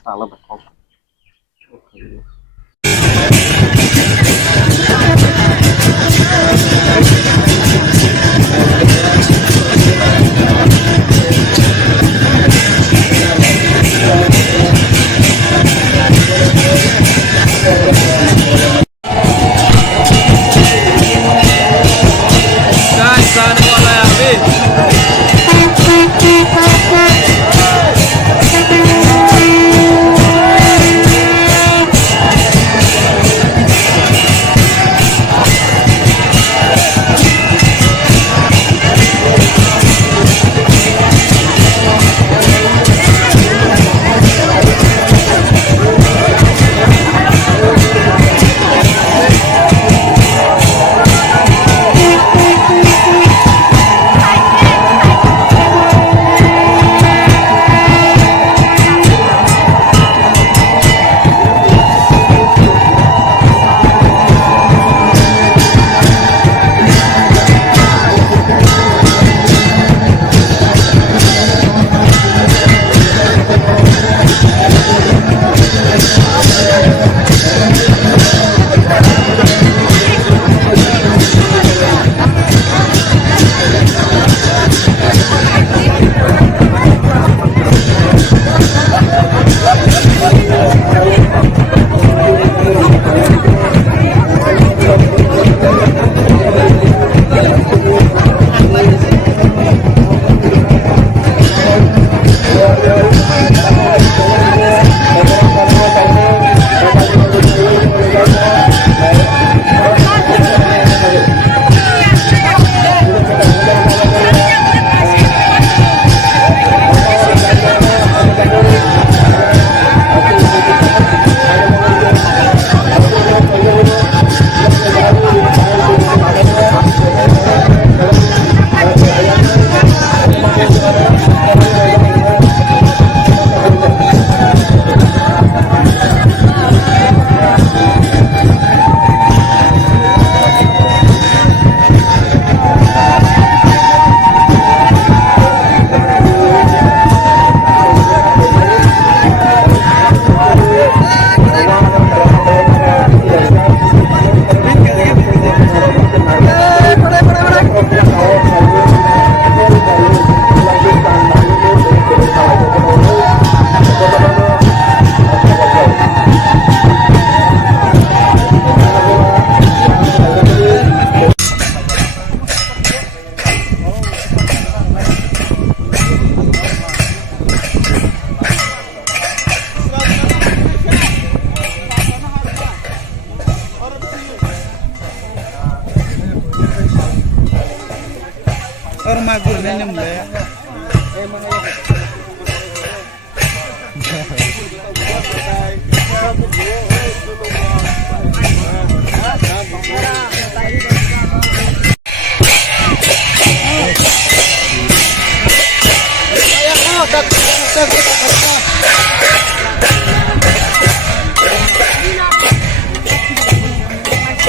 और मागुर नहीं नमले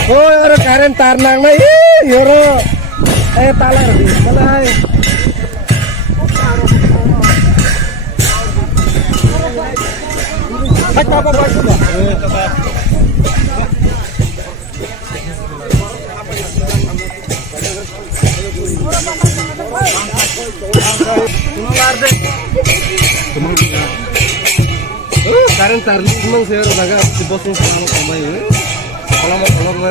Oh, ada karen tarnang na yoro. Talar di malay. Tak apa apa sudah. Karen tarnang memang saya raga di bosnya sama kamai. Kalau mau kerja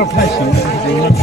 professional.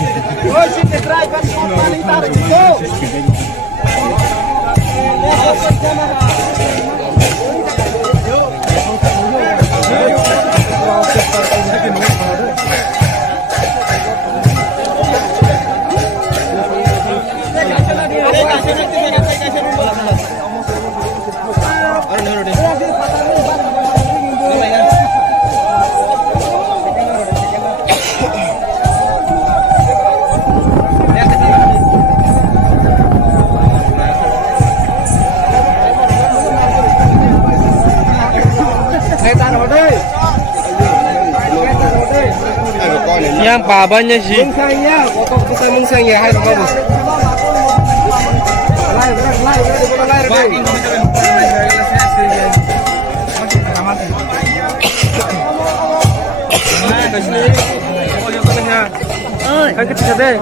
Yang babanya sih. Mungsangnya hai kamu. Kan kita deh.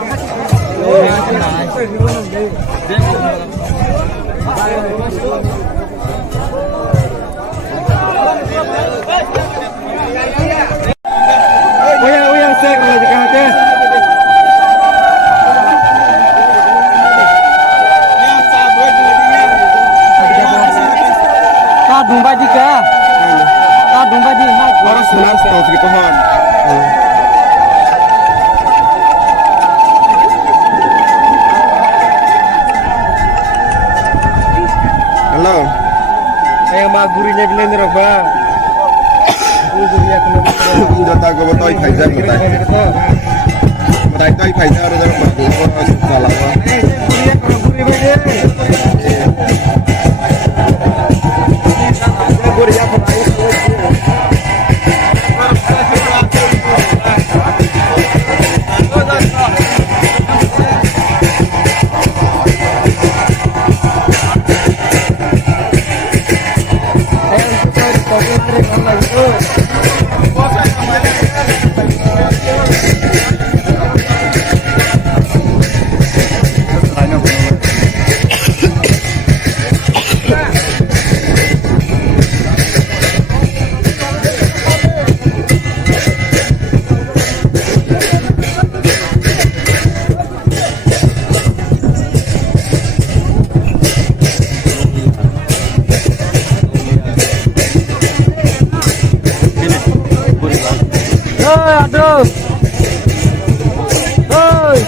Uyang saya kalau di kamar. Ka dumba di ka. Ka dumba di na. Orang senang sekali di pohon. Halo. Yang magurinya bilang ni roba. Magurinya kena. Udah tahu gue toy fajar mutai. Mutai toy fajar udah bagus. Orang salah. Aduh. Hoi.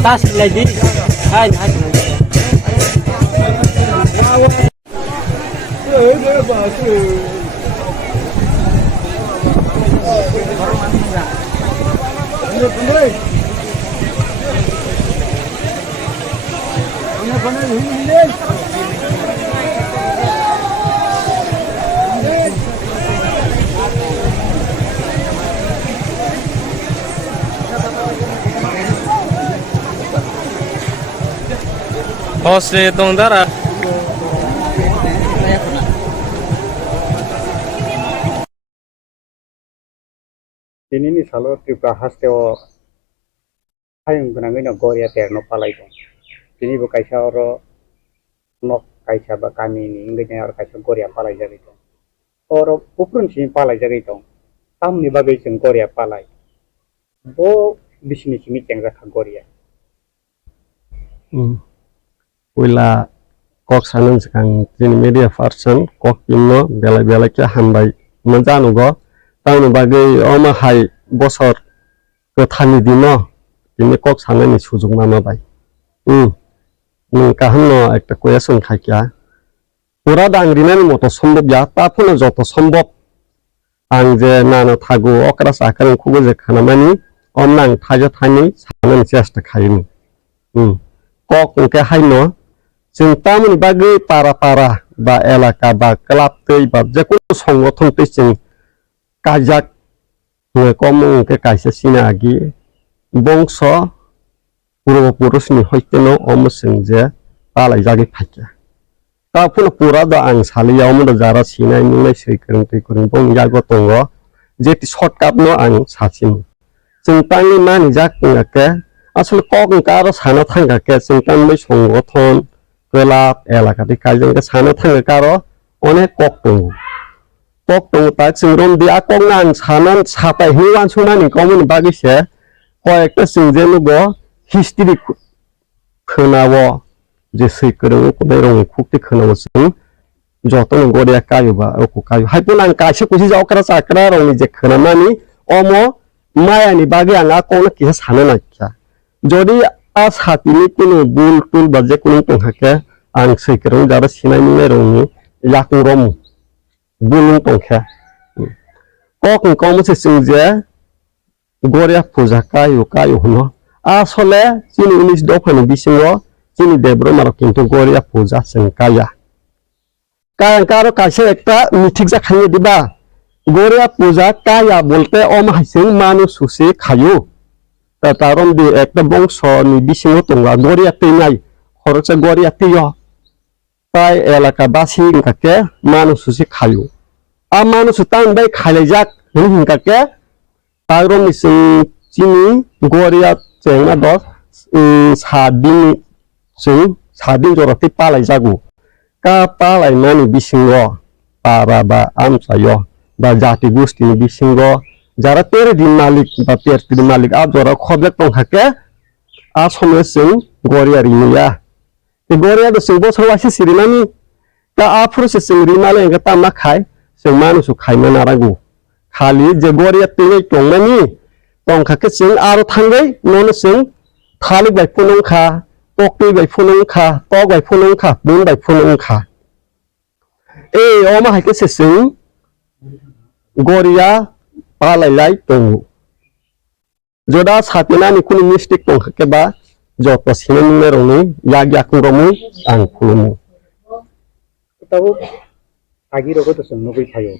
Tas lagi. Hai, hai. Hosle tong dara. Ini salo Tripura hasteo hayung gunangino goria terno palai dong. Ini bukai sauro nok kaisa ba kami ini ingenya or kaisa goria palai jadi dong. Oro upun sini palai jadi dong. Tam ni bagai sing goria palai. Bo bisnis ini cengga goria. Wila kok sanan sekang tin media person kok pino bela-bela ke hambai manjanu go tahu bagai oma hai bosor ke thani dino ini kok sanan ni sujung mama bai kahano একটা question খাইয়া পুরা ডাংরিনানি মতো সম্ভব যা তাফুনো যত সম্ভব আং যে নানো থাগু অকরা সাকারং খুগে যে খানামানি অমনাং থাজা থানি সানানি চেষ্টা খাইনি কক ওকে হাইনো जों तामनि बागै पारा बा एलाका बा क्लाब तै बा जेकुनु संगठन तै जों kajak người có mong cái cái sẽ xin à gì bông xó purus ni hoite no om sing je ta lại ra cái phải ta phun pura da ang sali om da jara sinai ni mai sei kereng tei kereng bong ya go tongo je ti shortcut no ang sachin sing tang ni man jak nga ke asal ko ka ro sana thang ka ke sing tang mai song go thon kela elaka ti kai jeng ke sana thang ka ro onek kok tongo tak sing rom di akong nang sanan sapai hiwan sumani komun bagi se কয়েকটা সিংজে nugo history khonawo je sei kereng ko dai rong khukti khonawo sing joto nang goria kayu ba ko kayu hai punang ka se kusi jaw kara sakra rong ni je khonamani omo maya ni bagi anga ko na ki sana na kya jodi a sati ni kuno bul tul ba je kuno tong hake ang sei kereng jara sinai ni rong ni yakung rom bulung tong kha ko ko mo se singje Goria puja kayu hono asole chini unis dokhani bisingo chini debro maro kintu goria puja sengkaya kaya karo kaise ekta mithik ja khanye diba goria puja kaya bolte om haising manu susi khayu ta tarom di ekta bongso ni bisingo tonga goria tenai khorcha goria tiyo tai elaka basi ngake manu susi khayu a manu sutan bai khale jak hingake Tagrom ni sing chini goria chengna dos sadin joroti palai jagu ka palai mani bisingo para ba amsayo ba jati gusti ni bisingo jara tere din malik ba perti din malik a jora khoblek tong hake a some sing goria riya e goria do sing bo sawasi sirinani ka afro se sing rimale ngata ma khai sing manu su khai mana ragu खाली जे गोरिया तिने टोंगनी टोंग खाके सिंग आरो थांगै नोनो सिंग थालिक bye फुनुं खा टोकि bye फुनुं खा टोक bye फुनुं खा बुन bye फुनुं खा ए ओमा हाके से सिंग गोरिया पालाई लाई टोंग जोदा सातिना नि कुनि मिस्टेक टोंग खाके बा जत सिने नि रोनि याग याकुं रमु आं फुलुमु तबो आगी रोगो तो सुन नगै थायो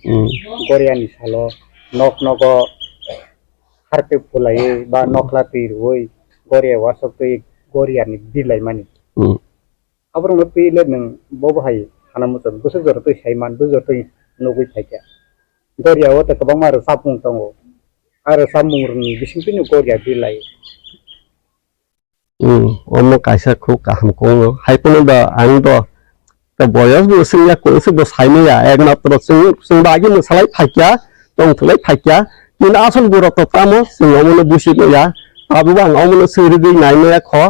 गोरिया नि सालो नक नगो हारते फुलायो बा नखला तीर होय गोरिया वासक तो गोरिया नि बिलाइ मानि अबरंग पेले नों बबहाय खानामुतन बोसोर जर तो साइमान बोजर तो नगै थाया गोरिया व त गोबां मारो सापुं दङ आरो सामुंनि बिसिंपिनि गोरिया बिलाइ ओमो काइसा खौ काहम को हाइपनो दा आं the the boys will sing ya ko se bo saime ya ek na tro sing bagi no salai phakya tong thlai phakya kin asol guro to tamo sing omono busi no ya abu bang omono siri dei nai no ya kho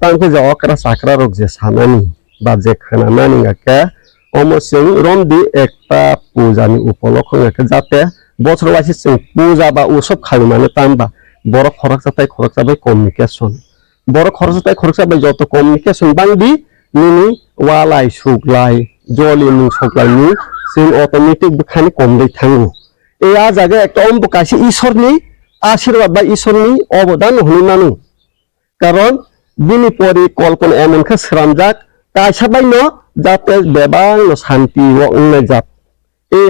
tang ke jo okra sakra rok je samani ba je khana mani ga ke omo sing rom di ekta puja ni upolokho ke jate bochor wasi sing puja ba usop khali mane tamba boro khorak sabai communication boro khorak sabai joto communication bang di nini walai suklai joli nu suklai ni sing automatic bukhani komdei thangu e a jaga ekta om bukasi ishorni ashirwad ba ishorni obodan hunimanu karon bini pori kolpon emon kha sramjak kaisa bai no jate bebang no shanti wo unne jat